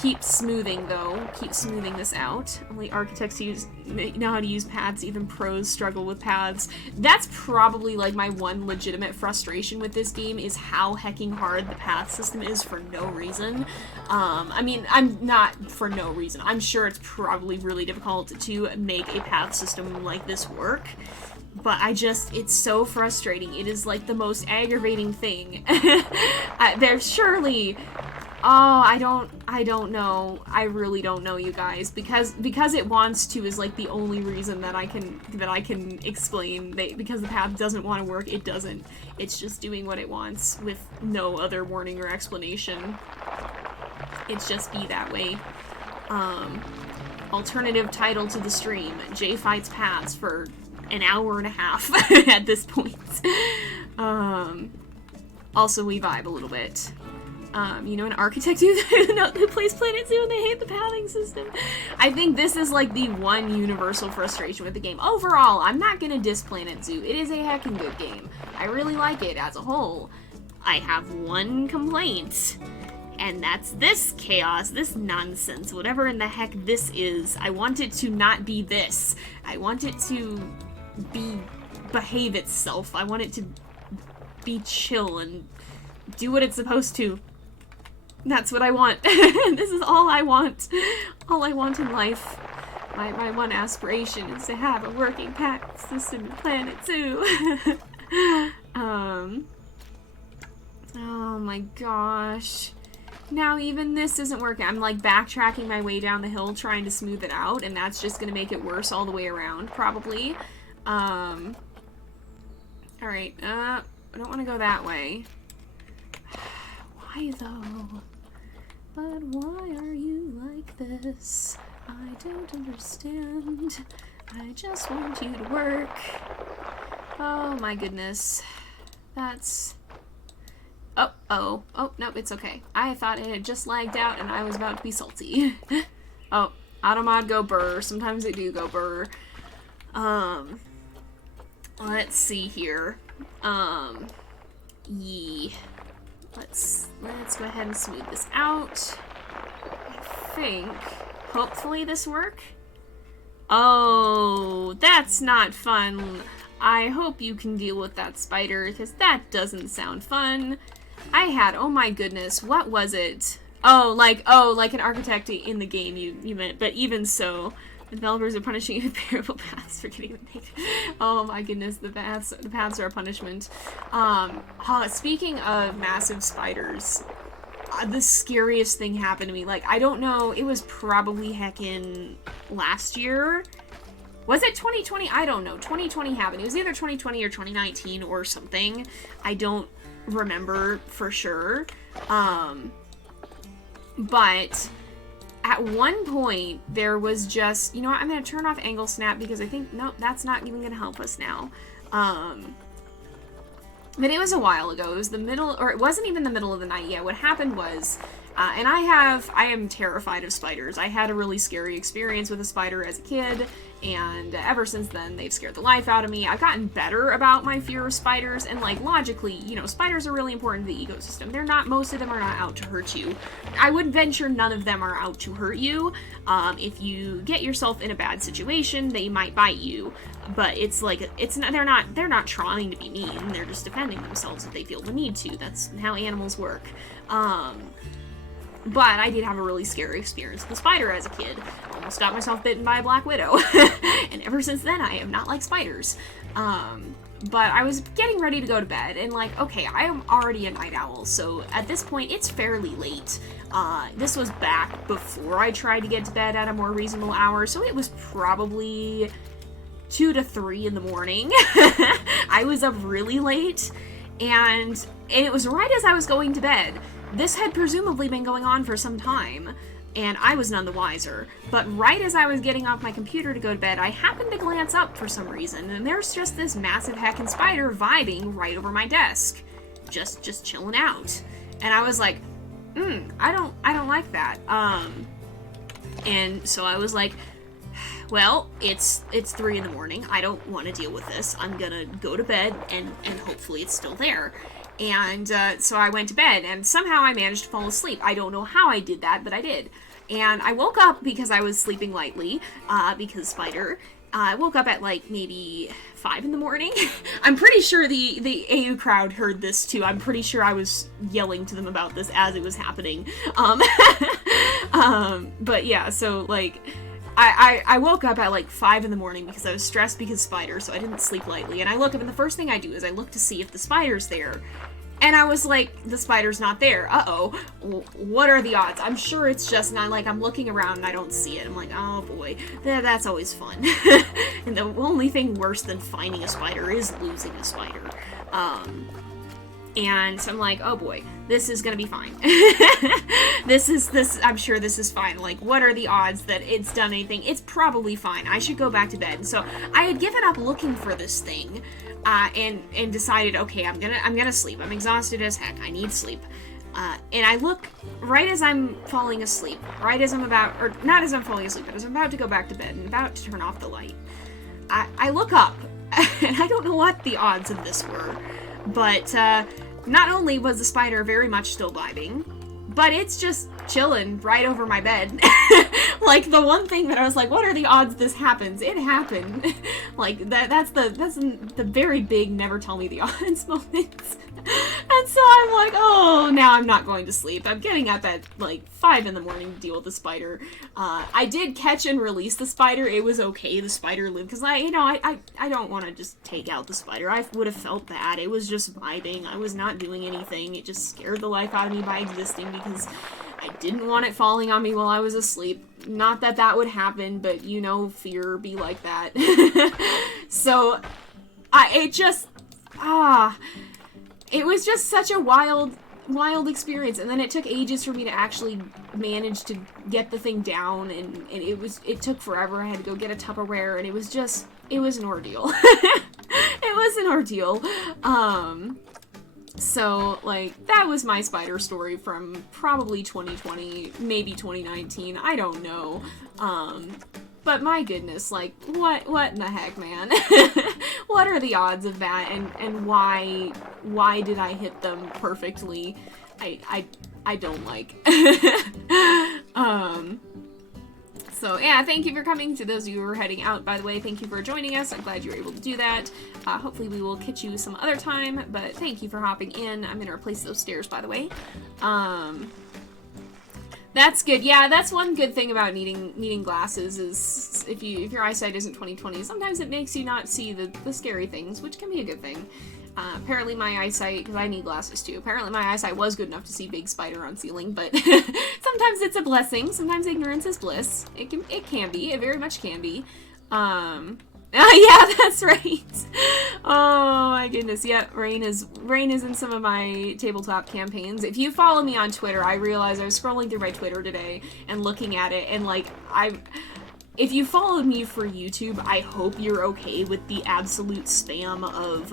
keep smoothing, though. Keep smoothing this out. Only architects know how to use paths. Even pros struggle with paths. That's probably, like, my one legitimate frustration with this game, is how hecking hard the path system is for no reason. I mean, I'm not for no reason. I'm sure it's probably really difficult to make a path system like this work. But it's so frustrating. It is, like, the most aggravating thing. There's surely... Oh, I don't know. I really don't know, you guys. Because it wants to is, like, the only reason that I can explain. Because the path doesn't want to work, it doesn't. It's just doing what it wants with no other warning or explanation. It's just be that way. Alternative title to the stream. Jay fights paths for an hour and a half at this point. Also, we vibe a little bit. You know, an architect who plays Planet Zoo and they hate the pathing system. I think this is like the one universal frustration with the game. Overall, I'm not gonna diss Planet Zoo. It is a heckin' good game. I really like it as a whole. I have one complaint, and that's this chaos, this nonsense, whatever in the heck this is. I want it to not be this. I want it to behave itself. I want it to be chill and do what it's supposed to. That's what I want. This is all I want. All I want in life. My one aspiration is to have a working path system in Planet Zoo. Oh my gosh. Now even this isn't working. I'm like backtracking my way down the hill trying to smooth it out, and that's just gonna make it worse all the way around, probably. Alright, I don't want to go that way. Why though? But why are you like this? I don't understand. I just want you to work. Oh my goodness. That's... Oh, nope, it's okay. I thought it had just lagged out and I was about to be salty. Oh, automod go burr. Sometimes they do go burr. Let's see here. let's go ahead and smooth this out. I think, hopefully this work. Oh, that's not fun. I hope you can deal with that spider, because that doesn't sound fun. Oh my goodness, what was it? Oh, like an architect in the game you meant, but even so, the developers are punishing you with variable paths for getting the thing. Oh my goodness, the paths are a punishment. Speaking of massive spiders, the scariest thing happened to me. Like, I don't know, it was probably heckin' last year. Was it 2020? I don't know. 2020 happened. It was either 2020 or 2019 or something. I don't remember for sure. But at one point, there was just, you know what, I'm going to turn off angle snap because I think, nope, that's not even going to help us now. But it was a while ago. It was the middle, or it wasn't even the middle of the night yet. What happened was, and I am terrified of spiders. I had a really scary experience with a spider as a kid, and ever since then, they've scared the life out of me. I've gotten better about my fear of spiders, and like, logically, you know, spiders are really important to the ecosystem. Most of them are not out to hurt you. I would venture none of them are out to hurt you. If you get yourself in a bad situation, they might bite you. But it's like, they're not trying to be mean, they're just defending themselves if they feel the need to. That's how animals work. But I did have a really scary experience with a spider as a kid. Almost got myself bitten by a black widow. And ever since then, I am not like spiders. But I was getting ready to go to bed, and like, okay, I am already a night owl, so at this point, it's fairly late. This was back before I tried to get to bed at a more reasonable hour, so it was probably 2 to 3 in the morning. I was up really late, and it was right as I was going to bed. This had presumably been going on for some time, and I was none the wiser. But right as I was getting off my computer to go to bed, I happened to glance up for some reason, and there's just this massive heckin' spider vibing right over my desk. Just chilling out. And I was like, I don't like that. And so I was like, well, it's 3 in the morning. I don't want to deal with this. I'm gonna go to bed, and hopefully it's still there. And so I went to bed, and somehow I managed to fall asleep. I don't know how I did that, but I did. And I woke up because I was sleeping lightly, because spider. I woke up at like maybe 5 in the morning. I'm pretty sure the AU crowd heard this too. I'm pretty sure I was yelling to them about this as it was happening. But yeah, so like, I woke up at like 5 in the morning because I was stressed because spider, so I didn't sleep lightly. And I look up, and the first thing I do is I look to see if the spider's there. And I was like, the spider's not there. Uh-oh. What are the odds? I'm sure it's just not, like, I'm looking around and I don't see it. I'm like, oh boy, that's always fun. And the only thing worse than finding a spider is losing a spider. And so I'm like, oh boy, this is gonna be fine. I'm sure this is fine. Like, what are the odds that it's done anything? It's probably fine. I should go back to bed. So I had given up looking for this thing, and decided, okay, I'm gonna sleep. I'm exhausted as heck. I need sleep. And I look right as I'm falling asleep, not as I'm falling asleep, but as I'm about to go back to bed and about to turn off the light. I look up, and I don't know what the odds of this were, but not only was the spider very much still vibing, but it's just chilling right over my bed. Like, the one thing that I was like, what are the odds this happens? It happened. Like, that's the very big never tell me the odds moments. And so I'm like, oh, now I'm not going to sleep. I'm getting up at like 5 in the morning to deal with the spider. I did catch and release the spider. It was okay. The spider lived, because I don't want to just take out the spider. I would have felt bad. It was just vibing. I was not doing anything. It just scared the life out of me by existing, because I didn't want it falling on me while I was asleep. Not that that would happen, but you know, fear be like that. So, it was just such a wild experience, and then it took ages for me to actually manage to get the thing down, and it took forever. I had to go get a Tupperware, and it was an ordeal. It was an ordeal. So, like, that was my spider story from probably 2020, maybe 2019, I don't know. but my goodness, like, what in the heck, man? What are the odds of that, and why did I hit them perfectly? I don't like. So yeah, thank you for coming. To those of you who are heading out, by the way, thank you for joining us. I'm glad you were able to do that. Hopefully we will catch you some other time, but thank you for hopping in. I'm gonna replace those stairs, by the way. That's good. Yeah, that's one good thing about needing glasses is if your eyesight isn't 20/20, sometimes it makes you not see the scary things, which can be a good thing. Apparently my eyesight, because I need glasses too, apparently my eyesight was good enough to see big spider on ceiling, but sometimes it's a blessing, sometimes ignorance is bliss. It can be, it very much can be. Yeah, that's right. Oh my goodness, yeah, Rain is in some of my tabletop campaigns. If you follow me on Twitter, I realized I was scrolling through my Twitter today and looking at it, and like, if you followed me for YouTube, I hope you're okay with the absolute spam of,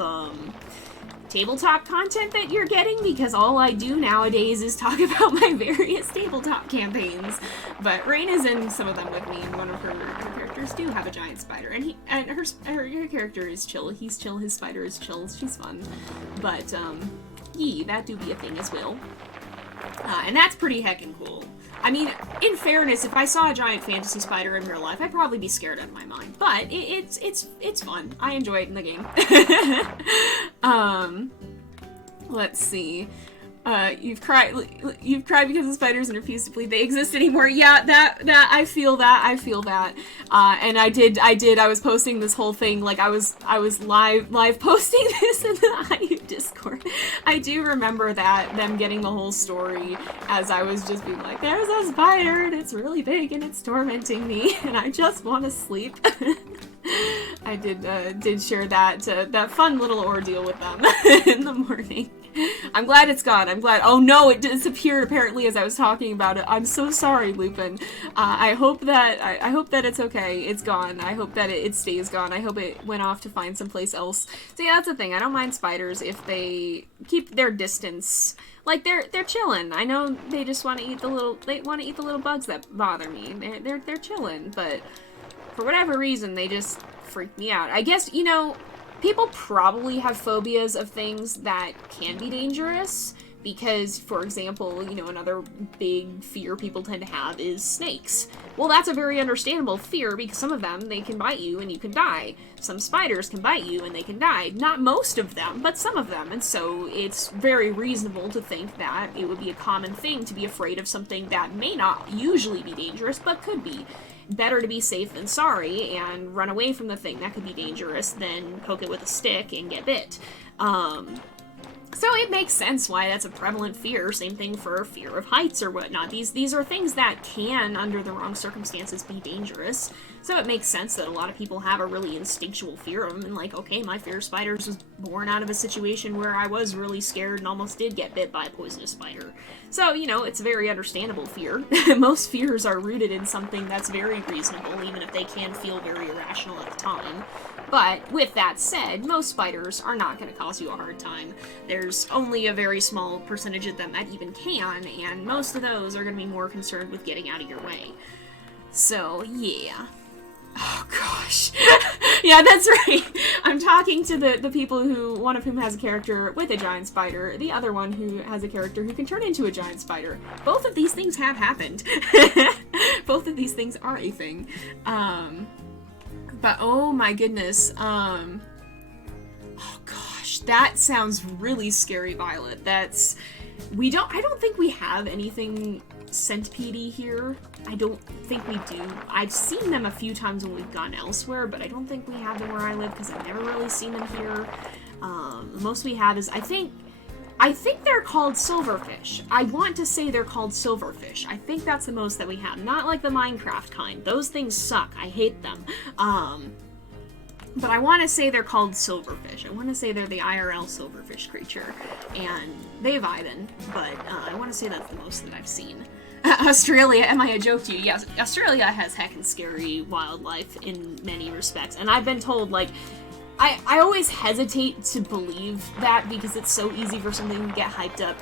tabletop content that you're getting, because all I do nowadays is talk about my various tabletop campaigns. But Rain is in some of them with me, and one of her characters do have a giant spider, and her character is chill. He's chill, his spider is chill, she's fun. But, that do be a thing as well. And that's pretty heckin' cool. I mean, in fairness, if I saw a giant fantasy spider in real life, I'd probably be scared out of my mind. But it's fun. I enjoy it in the game. Let's see. You've cried because the spiders and refused to believe they exist anymore. Yeah, that I feel that. And I was posting this whole thing, like I was live posting this in the IU Discord. I do remember them getting the whole story as I was just being like, there's a spider and it's really big and it's tormenting me and I just want to sleep. I did share that fun little ordeal with them in the morning. I'm glad it's gone. I'm glad. Oh no, it disappeared apparently as I was talking about it. I'm so sorry, Lupin. I hope that it's okay. It's gone. I hope that it stays gone. I hope it went off to find someplace else. So yeah, that's the thing. I don't mind spiders if they keep their distance. Like they're chilling. I know they just want to eat the little bugs that bother me. They're chilling, but for whatever reason they just freak me out. I guess, you know, people probably have phobias of things that can be dangerous because, for example, you know, another big fear people tend to have is snakes. Well, that's a very understandable fear because some of them, they can bite you and you can die. Some spiders can bite you and they can die. Not most of them, but some of them. And so it's very reasonable to think that it would be a common thing to be afraid of something that may not usually be dangerous, but could be. Better to be safe than sorry and run away from the thing that could be dangerous than poke it with a stick and get bit. So it makes sense why that's a prevalent fear. Same thing for fear of heights or whatnot. These are things that can, under the wrong circumstances, be dangerous. So it makes sense that a lot of people have a really instinctual fear of them, and like, okay, my fear of spiders was born out of a situation where I was really scared and almost did get bit by a poisonous spider. So, you know, it's a very understandable fear. Most fears are rooted in something that's very reasonable, even if they can feel very irrational at the time. But, with that said, most spiders are not going to cause you a hard time. There's only a very small percentage of them that even can, and most of those are going to be more concerned with getting out of your way. So, yeah. Oh, gosh. Yeah, that's right. I'm talking to the people who, one of whom has a character with a giant spider, the other one who has a character who can turn into a giant spider. Both of these things have happened. Both of these things are a thing. But oh my goodness, oh gosh, that sounds really scary, Violet. I don't think we have anything centipede-y here. I don't think we do. I've seen them a few times when we've gone elsewhere, but I don't think we have them where I live because I've never really seen them here. The most we have is, I think they're called silverfish. I want to say they're called silverfish. I think that's the most that we have. Not like the Minecraft kind. Those things suck. I hate them. But I want to say they're called silverfish. I want to say they're the IRL silverfish creature. And they vibin', but I want to say that's the most that I've seen. Australia, am I a joke to you? Yes, Australia has heckin' scary wildlife in many respects. And I've been told, like, I always hesitate to believe that because it's so easy for something to get hyped up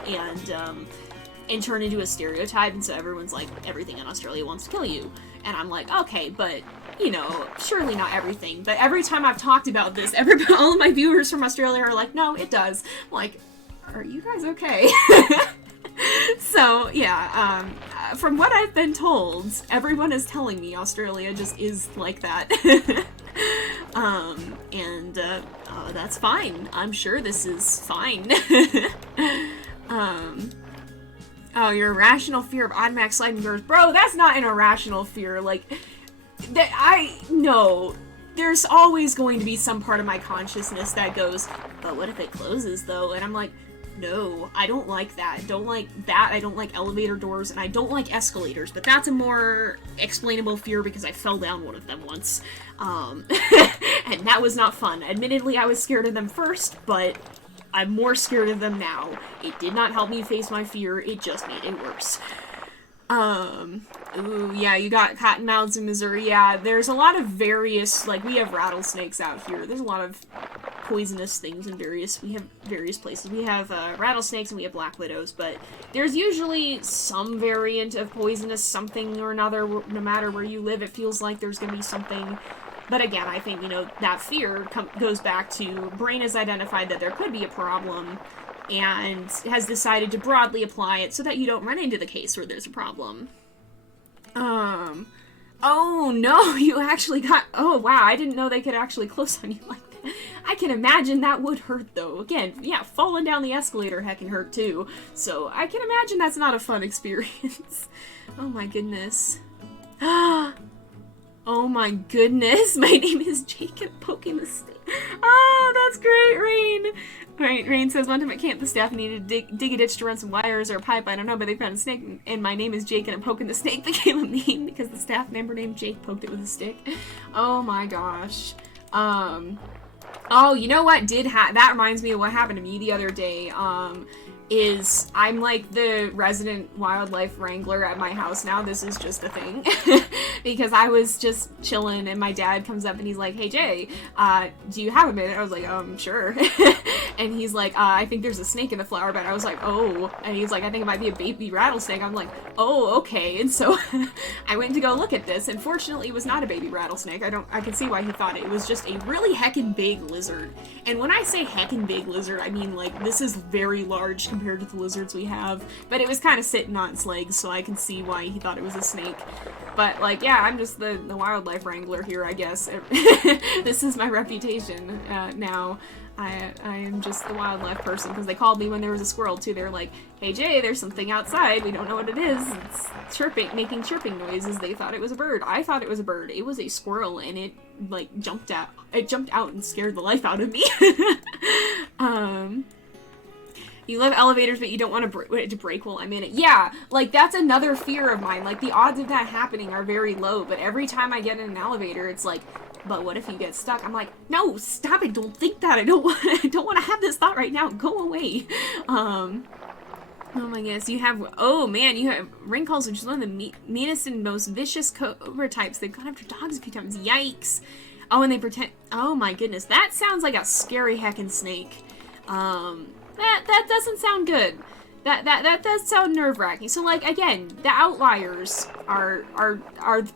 and turn into a stereotype, and so everyone's like, everything in Australia wants to kill you. And I'm like, okay, but you know, surely not everything, but every time I've talked about this, all of my viewers from Australia are like, no, it does. I'm like, are you guys okay? So, yeah, from what I've been told, everyone is telling me Australia just is like that. That's fine. I'm sure this is fine. Oh, your irrational fear of automatic sliding doors. Bro, that's not an irrational fear. Like, no. There's always going to be some part of my consciousness that goes, but what if it closes, though? And I'm like, no, I don't like that. I don't like that. I don't like elevator doors, and I don't like escalators. But that's a more explainable fear because I fell down one of them once. And that was not fun. Admittedly, I was scared of them first, but I'm more scared of them now. It did not help me face my fear, it just made it worse. Ooh, yeah, you got cottonmouths in Missouri. Yeah, there's a lot of various, like, we have rattlesnakes out here. There's a lot of poisonous things in various places. We have, rattlesnakes and we have black widows, but there's usually some variant of poisonous something or another. No matter where you live, it feels like there's gonna be something. But again, I think, you know, that fear goes back to brain has identified that there could be a problem and has decided to broadly apply it so that you don't run into the case where there's a problem. Oh no, you actually got, oh wow, I didn't know they could actually close on you like that. I can imagine that would hurt though. Again, yeah, falling down the escalator heckin' hurt too. So I can imagine that's not a fun experience. Oh my goodness. Oh my goodness, my name is Jake and poking the stick. Oh, that's great, Rain. Right, Rain says, one time at camp, the staff needed to dig a ditch to run some wires or a pipe, I don't know, but they found a snake, and my name is Jake, and I'm poking the snake became a meme because the staff member named Jake poked it with a stick. Oh my gosh. Oh, you know what that reminds me of what happened to me the other day, is I'm like the resident wildlife wrangler at my house now. This is just a thing. Because I was just chilling and my dad comes up and he's like, hey Jay, do you have a minute? I was like, sure. And he's like, I think there's a snake in the flower bed. I was like, oh. And he's like, I think it might be a baby rattlesnake. I'm like, oh, okay. And so I went to go look at this, and fortunately it was not a baby rattlesnake. I can see why he thought it. It was just a really heckin' big lizard. And when I say heckin' big lizard, I mean like this is very large compared to the lizards we have. But it was kind of sitting on its legs, so I can see why he thought it was a snake. But like, yeah, I'm just the wildlife wrangler here, I guess. This is my reputation now. I am just the wildlife person, because they called me when there was a squirrel too. They were like, hey Jay, there's something outside, we don't know what it is, it's chirping, making chirping noises. They thought it was a bird. I thought it was a bird. It was a squirrel, and it like jumped out and scared the life out of me. You love elevators, but you don't want to break while I'm in it. Yeah, like, that's another fear of mine. Like, the odds of that happening are very low, but every time I get in an elevator, it's like, but what if you get stuck? I'm like, no, stop it, don't think that. I don't want to have this thought right now. Go away. Oh my goodness, you have ring calls, which is one of the meanest and most vicious cobra types. They've gone after dogs a few times. Yikes. Oh, and they pretend, oh my goodness, that sounds like a scary heckin' snake. That doesn't sound good. That does sound nerve-wracking. So, like, again, the outliers are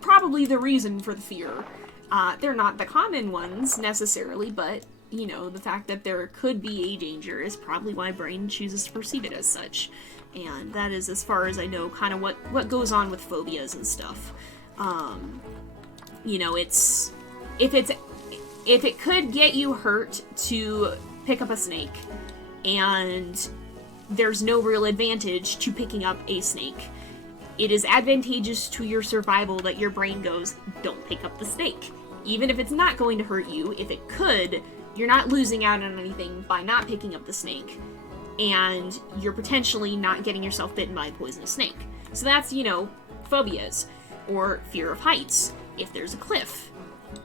probably the reason for the fear. They're not the common ones, necessarily, but, you know, the fact that there could be a danger is probably why brain chooses to perceive it as such. And that is, as far as I know, kind of what goes on with phobias and stuff. You know, if it could get you hurt to pick up a snake, and there's no real advantage to picking up a snake, it is advantageous to your survival that your brain goes, don't pick up the snake. Even if it's not going to hurt you, if it could, you're not losing out on anything by not picking up the snake. And you're potentially not getting yourself bitten by a poisonous snake. So that's, you know, phobias. Or fear of heights. If there's a cliff,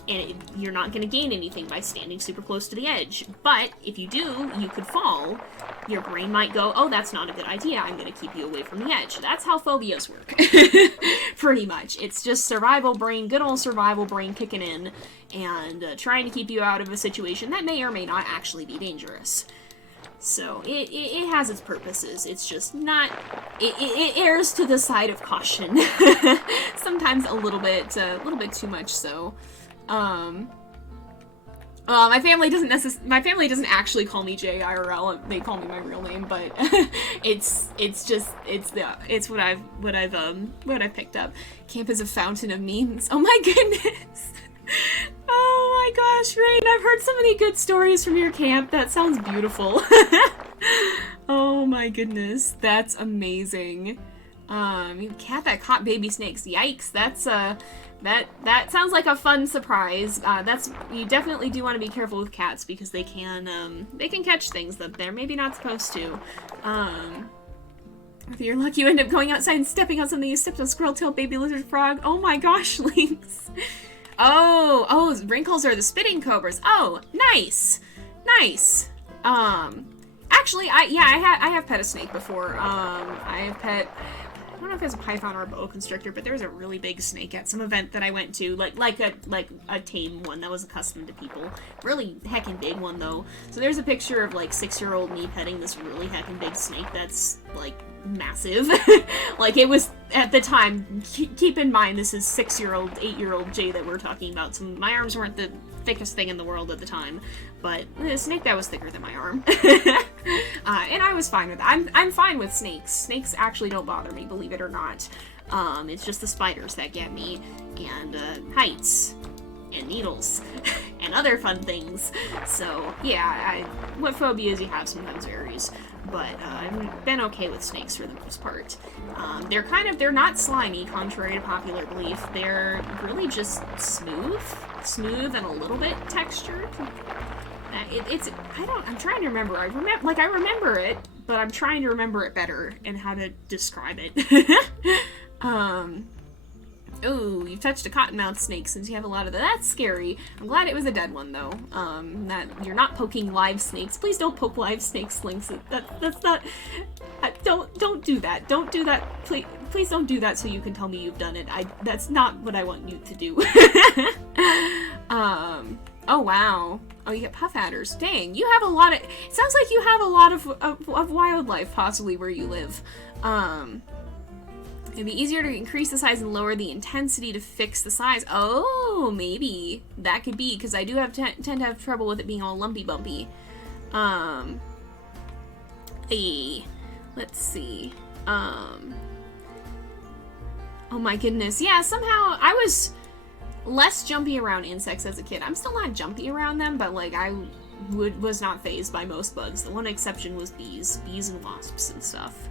and you're not going to gain anything by standing super close to the edge. But if you do, you could fall. Your brain might go, oh, that's not a good idea. I'm going to keep you away from the edge. That's how phobias work. Pretty much. It's just survival brain, good old survival brain kicking in, and trying to keep you out of a situation that may or may not actually be dangerous. So it has its purposes. It's just not. It errs to the side of caution. Sometimes a little bit too much. So, my family doesn't actually call me Jay IRL. They call me my real name, but it's what I've picked up. Camp is a fountain of memes. Oh my goodness. Oh my gosh, Rain, I've heard so many good stories from your camp. That sounds beautiful. Oh my goodness, that's amazing. Cat that caught baby snakes. Yikes, that's that sounds like a fun surprise. You definitely do want to be careful with cats because they can catch things that they're maybe not supposed to. If you're lucky, you end up going outside and stepping on something. You stepped on a squirrel-tailed baby lizard frog. Oh my gosh, Lynx. Oh, wrinkles are the spitting cobras. Oh, nice. Actually, I have pet a snake before. I don't know if it's a python or a boa constrictor, but there was a really big snake at some event that I went to, like a tame one that was accustomed to people. Really heckin' big one though. So there's a picture of like 6-year-old me petting this really heckin' big snake that's like massive. Like it was at the time. Keep in mind this is 6-year-old, 8-year-old Jay that we're talking about. So my arms weren't the thickest thing in the world at the time, but the snake that was thicker than my arm. And I was fine with that. I'm fine with snakes. Snakes actually don't bother me, believe it or not. It's just the spiders that get me, and heights, and needles, and other fun things. So yeah, what phobias you have sometimes varies, but I've been okay with snakes for the most part. They're not slimy, contrary to popular belief. They're really just smooth and a little bit textured. I'm trying to remember. I remember it, but I'm trying to remember it better and how to describe it. Oh, you've touched a cottonmouth snake since you have a lot of that. That's scary. I'm glad it was a dead one, though. That you're not poking live snakes. Please don't poke live snakes, Lynx. That's not... Don't do that. Don't do that. Please don't do that so you can tell me you've done it. That's not what I want you to do. Oh, wow. Oh, you get puff adders. Dang, you have a lot of... It sounds like you have a lot of wildlife, possibly, where you live. It'd be easier to increase the size and lower the intensity to fix the size. Oh, maybe. That could be, because I do tend to have trouble with it being all lumpy bumpy. Hey, let's see. Oh my goodness. Yeah, somehow I was less jumpy around insects as a kid. I'm still not jumpy around them, but like I was not fazed by most bugs. The one exception was bees and wasps and stuff.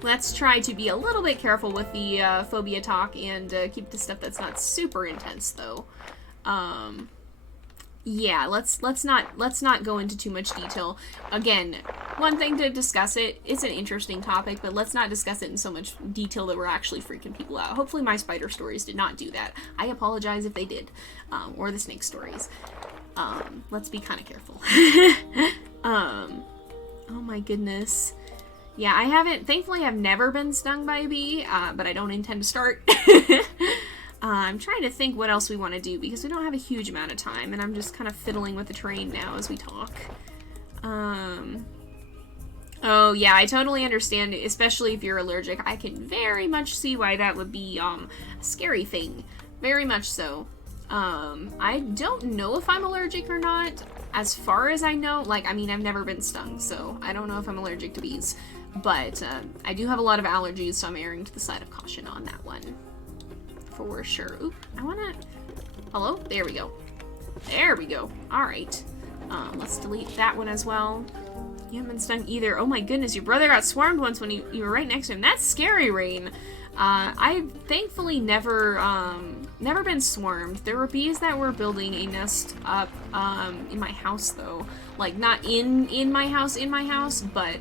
Let's try to be a little bit careful with the phobia talk and keep the stuff that's not super intense though. Yeah, let's not go into too much detail. Again, one thing to discuss it's an interesting topic, but let's not discuss it in so much detail that we're actually freaking people out. Hopefully my spider stories did not do that. I apologize if they did. Or the snake stories. Let's be kind of careful. Oh my goodness. Yeah, thankfully I've never been stung by a bee, but I don't intend to start. I'm trying to think what else we want to do, because we don't have a huge amount of time, and I'm just kind of fiddling with the terrain now as we talk. Oh yeah, I totally understand, especially if you're allergic. I can very much see why that would be, a scary thing. Very much so. I don't know if I'm allergic or not. As far as I know, I've never been stung, so I don't know if I'm allergic to bees. But, I do have a lot of allergies, so I'm erring to the side of caution on that one. For sure. Oop, hello? There we go. There we go. Alright. Let's delete that one as well. You haven't been stung either. Oh my goodness, your brother got swarmed once when you were right next to him. That's scary, Rain. I've thankfully never been swarmed. There were bees that were building a nest up, in my house, though. Not in my house, but,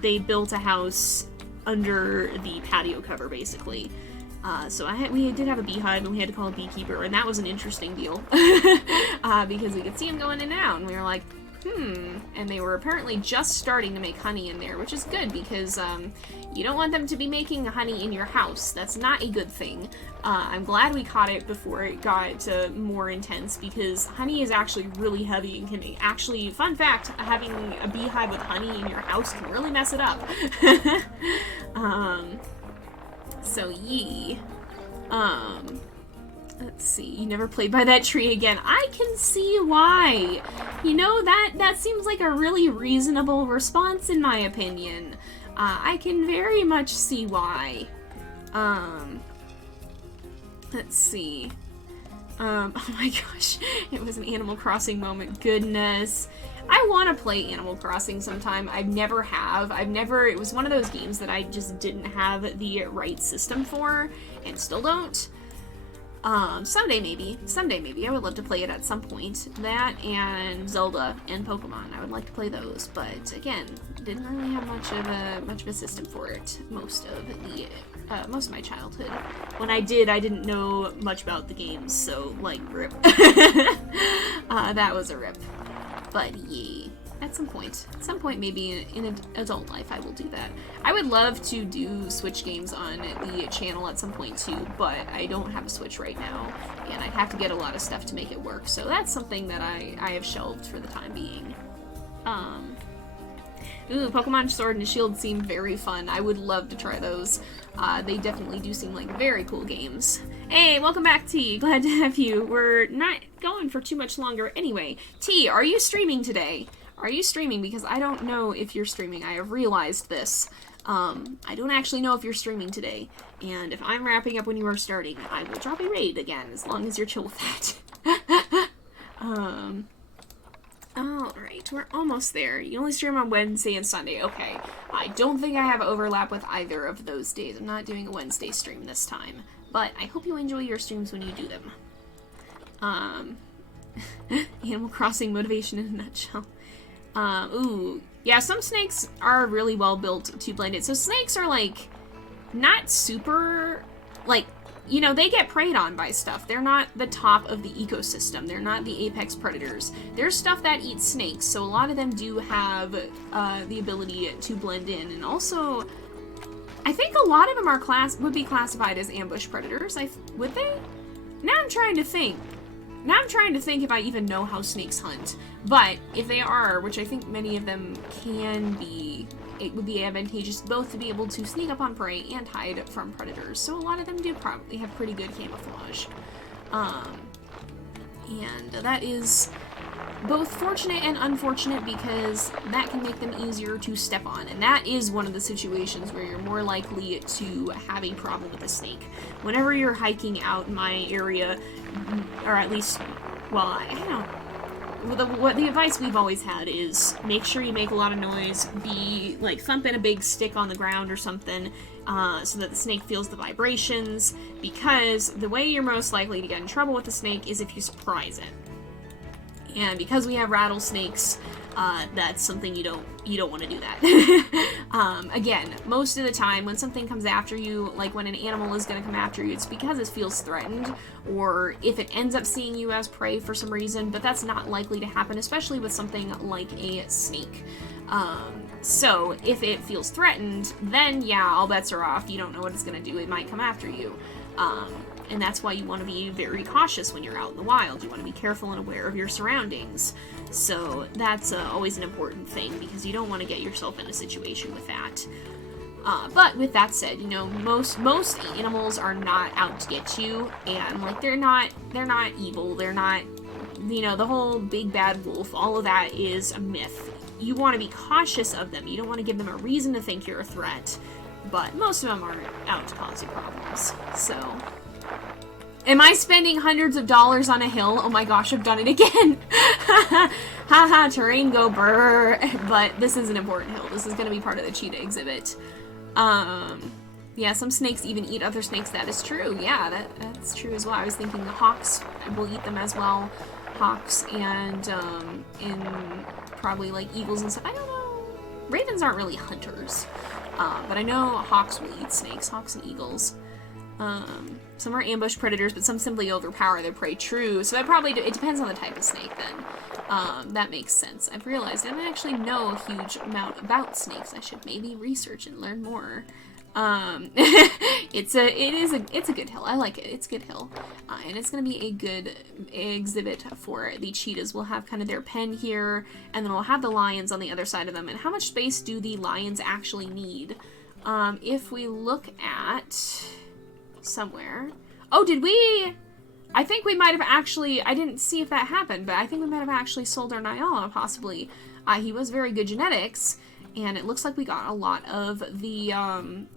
they built a house under the patio cover, basically. So we did have a bee hut, and we had to call a beekeeper, and that was an interesting deal. Because we could see him going in and out, and we were like, And they were apparently just starting to make honey in there, which is good because you don't want them to be making honey in your house. That's not a good thing. I'm glad we caught it before it got more intense, because honey is actually really heavy and can actually, fun fact, having a beehive with honey in your house can really mess it up. So yee. Let's see, you never played by that tree again. I can see why. You know, that seems like a really reasonable response in my opinion. I can very much see why. Let's see. Oh my gosh, it was an Animal Crossing moment. Goodness. I want to play Animal Crossing sometime. It was one of those games that I just didn't have the right system for, and still don't. Someday maybe. I would love to play it at some point. That and Zelda and Pokemon. I would like to play those, but again, didn't really have much of a system for it most of my childhood. When I did, I didn't know much about the games, so like rip. That was a rip. But yay. At some point maybe in adult life I will do that. I would love to do Switch games on the channel at some point too, but I don't have a Switch right now, and I'd have to get a lot of stuff to make it work, so that's something that I have shelved for the time being. Ooh, Pokemon Sword and Shield seem very fun. I would love to try those. They definitely do seem like very cool games. Hey, welcome back, T. Glad to have you. We're not going for too much longer anyway. T, are you streaming today? Are you streaming? Because I don't know if you're streaming. I have realized this. I don't actually know if you're streaming today. And if I'm wrapping up when you are starting, I will drop a raid again, as long as you're chill with that. Alright, we're almost there. You only stream on Wednesday and Sunday. Okay. I don't think I have overlap with either of those days. I'm not doing a Wednesday stream this time. But I hope you enjoy your streams when you do them. Animal Crossing motivation in a nutshell. Ooh. Yeah, some snakes are really well built to blend it. So snakes are, like, not super, like, you know, they get preyed on by stuff. They're not the top of the ecosystem. They're not the apex predators. There's stuff that eats snakes, so a lot of them do have the ability to blend in. And also, I think a lot of them would be classified as ambush predators. Would they? Now I'm trying to think if I even know how snakes hunt. But if they are, which I think many of them can be, it would be advantageous both to be able to sneak up on prey and hide from predators. So a lot of them do probably have pretty good camouflage. And that is both fortunate and unfortunate, because that can make them easier to step on. And that is one of the situations where you're more likely to have a problem with a snake. Whenever you're hiking out in my area, or at least, well, I don't know. What the advice we've always had is make sure you make a lot of noise, be like thumping a big stick on the ground or something, so that the snake feels the vibrations, because the way you're most likely to get in trouble with the snake is if you surprise it. And because we have rattlesnakes, that's something you don't want to do that. Again, most of the time when something comes after you, like when an animal is going to come after you, it's because it feels threatened, or if it ends up seeing you as prey for some reason, but that's not likely to happen, especially with something like a snake. So if it feels threatened, then yeah, all bets are off. You don't know what it's going to do. It might come after you. And that's why you want to be very cautious when you're out in the wild. You want to be careful and aware of your surroundings. So that's always an important thing, because you don't want to get yourself in a situation with that. But with that said, you know, most animals are not out to get you, and like they're not evil. They're not, you know, the whole big bad wolf. All of that is a myth. You want to be cautious of them. You don't want to give them a reason to think you're a threat. But most of them aren't out to cause you problems. So. Am I spending hundreds of dollars on a hill? Oh my gosh, I've done it again. Haha, terrain go brr. But this is an important hill. This is going to be part of the cheetah exhibit. Yeah, some snakes even eat other snakes. That is true. Yeah, that's true as well. I was thinking the hawks will eat them as well. Hawks and probably like eagles and stuff. I don't know. Ravens aren't really hunters. But I know hawks will eat snakes. Hawks and eagles. Some are ambush predators, but some simply overpower their prey. True. So it depends on the type of snake then. That makes sense. I've realized I don't actually know a huge amount about snakes. I should maybe research and learn more. It's a good hill. I like it. It's a good hill. And it's going to be a good exhibit for the cheetahs. We'll have kind of their pen here, and then we'll have the lions on the other side of them. And how much space do the lions actually need? If we look at somewhere... Oh, did we... I think we might have actually... I didn't see if that happened, but I think we might have actually sold our Nyala, possibly. He was very good genetics, and it looks like we got a lot of the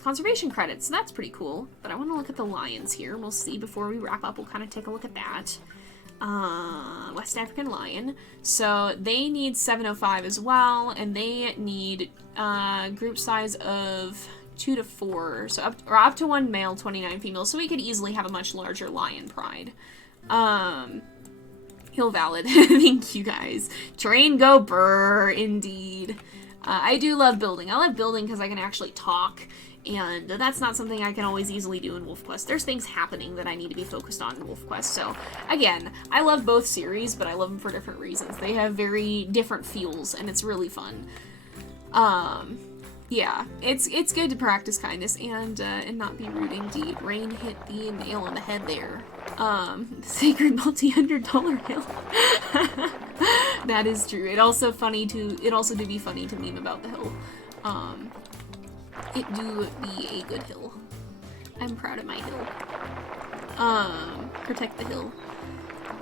conservation credits, so that's pretty cool. But I want to look at the lions here. We'll see before we wrap up. We'll kind of take a look at that. West African lion. So they need 705 as well, and they need group size of 2 to 4, so up to 1 male, 29 female. So we could easily have a much larger lion pride. He'll valid. Thank you guys. Train go burr, indeed. I do love building. I love building because I can actually talk, and that's not something I can always easily do in WolfQuest. There's things happening that I need to be focused on in WolfQuest. So again, I love both series, but I love them for different reasons. They have very different feels, and it's really fun. Yeah, it's good to practice kindness and not be rude indeed. Rain hit the nail on the head there. Sacred multi-$100 hill. That is true. It also do be funny to meme about the hill. It do be a good hill. I'm proud of my hill. Protect the hill.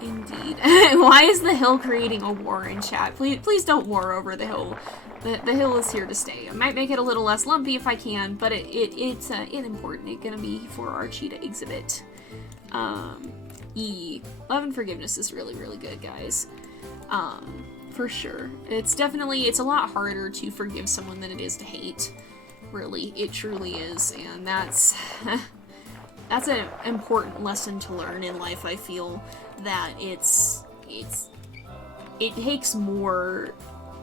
Indeed. Why is the hill creating a war in chat? Please don't war over the hill. The hill is here to stay. I might make it a little less lumpy if I can, but it's important. It's gonna be for our cheetah exhibit. Love and forgiveness is really, really good, guys. For sure. It's a lot harder to forgive someone than it is to hate. Really, it truly is, and that's an important lesson to learn in life. I feel that it takes more.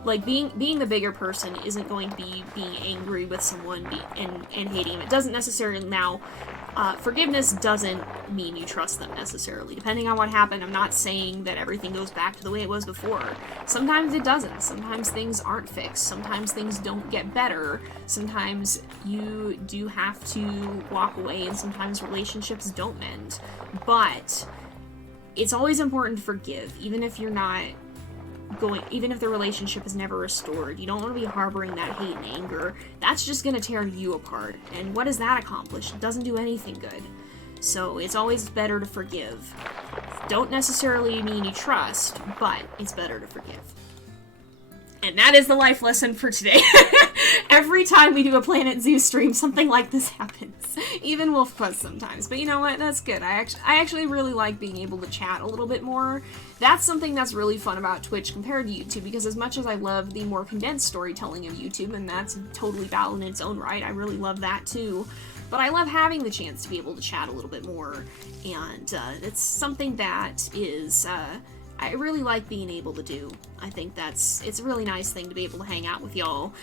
Like, being the bigger person isn't going to be being angry with someone and hating them. It doesn't necessarily now. Forgiveness doesn't mean you trust them necessarily. Depending on what happened, I'm not saying that everything goes back to the way it was before. Sometimes it doesn't. Sometimes things aren't fixed. Sometimes things don't get better. Sometimes you do have to walk away, and sometimes relationships don't mend. But it's always important to forgive, even if you're not even if the relationship is never restored. You don't want to be harboring that hate and anger. That's just going to tear you apart. And what does that accomplish? It doesn't do anything good. So it's always better to forgive. Don't necessarily mean you trust, but it's better to forgive. And that is the life lesson for today. Every time we do a Planet Zoo stream, something like this happens. Even WolfQuest sometimes. But you know what? That's good. I actually really like being able to chat a little bit more. That's something that's really fun about Twitch compared to YouTube, because as much as I love the more condensed storytelling of YouTube, and that's totally valid in its own right, I really love that too. But I love having the chance to be able to chat a little bit more, and it's something that is... I really like being able to do. I think it's a really nice thing to be able to hang out with y'all.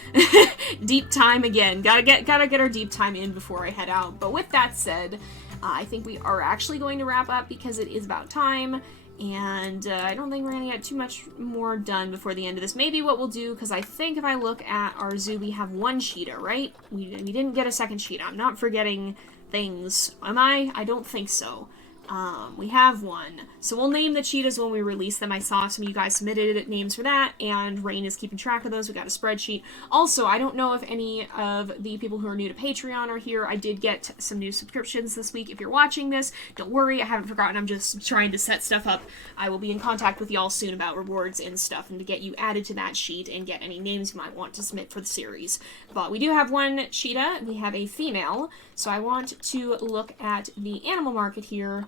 Deep time again. Gotta get our deep time in before I head out. But with that said, I think we are actually going to wrap up because it is about time. And I don't think we're going to get too much more done before the end of this. Maybe what we'll do, because I think if I look at our zoo, we have 1 cheetah, right? We didn't get a second cheetah. I'm not forgetting things. Am I? I don't think so. We have 1. So we'll name the cheetahs when we release them. I saw some of you guys submitted names for that, and Rain is keeping track of those. We got a spreadsheet. Also, I don't know if any of the people who are new to Patreon are here. I did get some new subscriptions this week. If you're watching this, don't worry, I haven't forgotten. I'm just trying to set stuff up. I will be in contact with y'all soon about rewards and stuff, and to get you added to that sheet and get any names you might want to submit for the series. But we do have 1 cheetah. We have a female. So I want to look at the animal market here.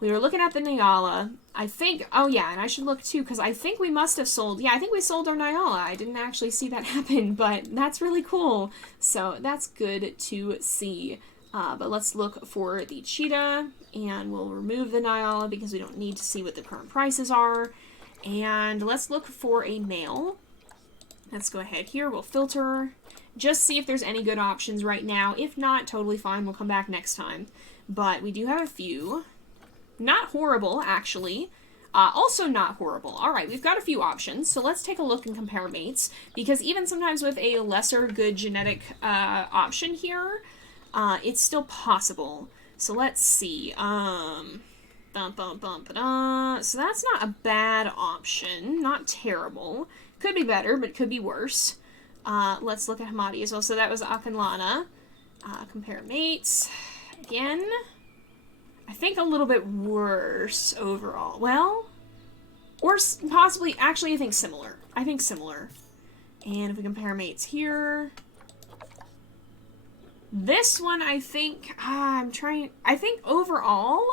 We were looking at the Nyala. I think, oh yeah, and I should look too, because I think we must have sold, yeah, I think we sold our Nyala. I didn't actually see that happen, but that's really cool. So that's good to see. But let's look for the cheetah, and we'll remove the Nyala because we don't need to see what the current prices are. And let's look for a male. Let's go ahead here, we'll filter. Just see if there's any good options right now. If not, totally fine, we'll come back next time. But we do have a few. Not horrible, actually. Also not horrible. Alright, we've got a few options, so let's take a look and compare mates, because even sometimes with a lesser good genetic option here, it's still possible. So let's see. So that's not a bad option. Not terrible. Could be better, but could be worse. Let's look at Hamadi as well. So that was Akanlana. Compare mates. Again, I think a little bit worse overall. Well, or possibly, actually, I think similar. I think similar. And if we compare mates here, this one, I think, I think overall,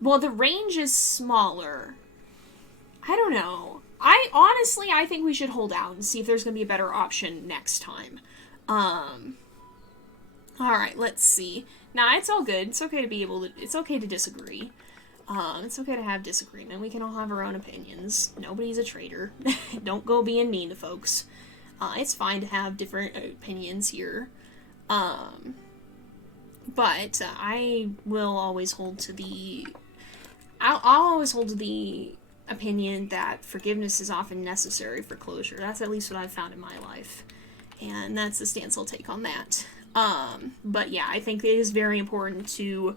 well, the range is smaller. I don't know. Honestly, I think we should hold out and see if there's going to be a better option next time. Alright, let's see. Nah, it's all good. It's okay to be able to, it's okay to disagree. It's okay to have disagreement. We can all have our own opinions. Nobody's a traitor. Don't go being mean to folks. It's fine to have different opinions here. But I will always hold to the... I'll always hold to the opinion that forgiveness is often necessary for closure. That's at least what I've found in my life. And that's the stance I'll take on that. But yeah, I think it is very important to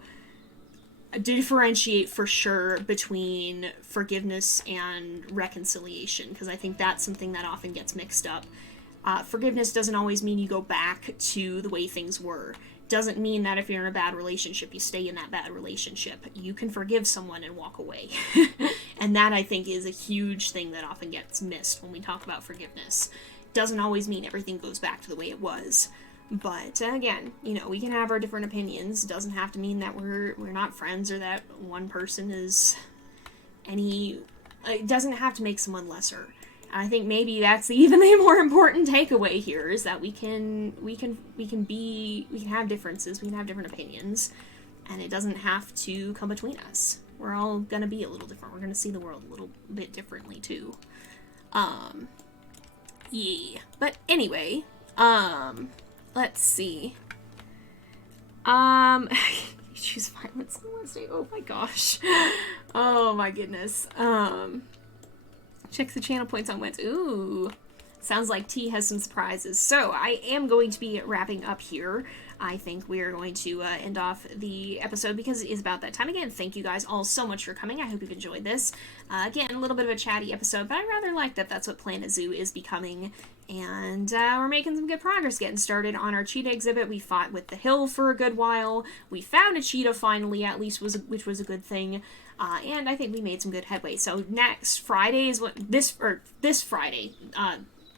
differentiate for sure between forgiveness and reconciliation, because I think that's something that often gets mixed up. Forgiveness doesn't always mean you go back to the way things were. Doesn't mean that if you're in a bad relationship, you stay in that bad relationship. You can forgive someone and walk away. And that, I think, is a huge thing that often gets missed when we talk about forgiveness. Doesn't always mean everything goes back to the way it was. But, again, you know, we can have our different opinions. Doesn't have to mean that we're not friends or that one person is any... It doesn't have to make someone lesser. I think maybe that's even the more important takeaway here, is that we can have differences, we can have different opinions, and it doesn't have to come between us. We're all gonna be a little different. We're gonna see the world a little bit differently too. Yeah. But anyway, let's see. Choose violence on Wednesday. Oh my gosh. Oh my goodness. Check the channel points on Wednesday. Ooh. Sounds like T has some surprises. So, I am going to be wrapping up here. I think we are going to end off the episode because it is about that time again. Thank you guys all so much for coming. I hope you've enjoyed this. Again, a little bit of a chatty episode, but I rather like that that's what Planet Zoo is becoming. And we're making some good progress getting started on our cheetah exhibit. We fought with the hill for a good while. We found a cheetah finally, at least, which was a good thing. And I think we made some good headway. So next Friday is this Friday,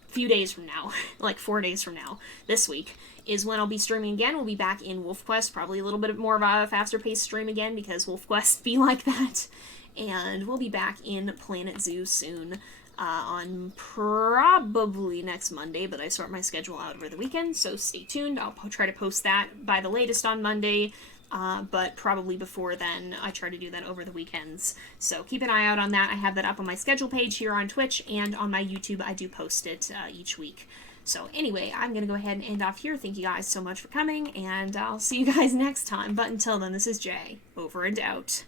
few days from now, like 4 days from now, this week, is when I'll be streaming again. We'll be back in WolfQuest, probably a little bit more of a faster paced stream again, because WolfQuest be like that. And we'll be back in Planet Zoo soon, on probably next Monday, but I sort my schedule out over the weekend, so stay tuned. I'll try to post that by the latest on Monday, but probably before then. I try to do that over the weekends, so keep an eye out on that. I have that up on my schedule page here on Twitch, and on my YouTube I do post it each week. So anyway, I'm going to go ahead and end off here. Thank you guys so much for coming, and I'll see you guys next time. But until then, this is Jay, over and out.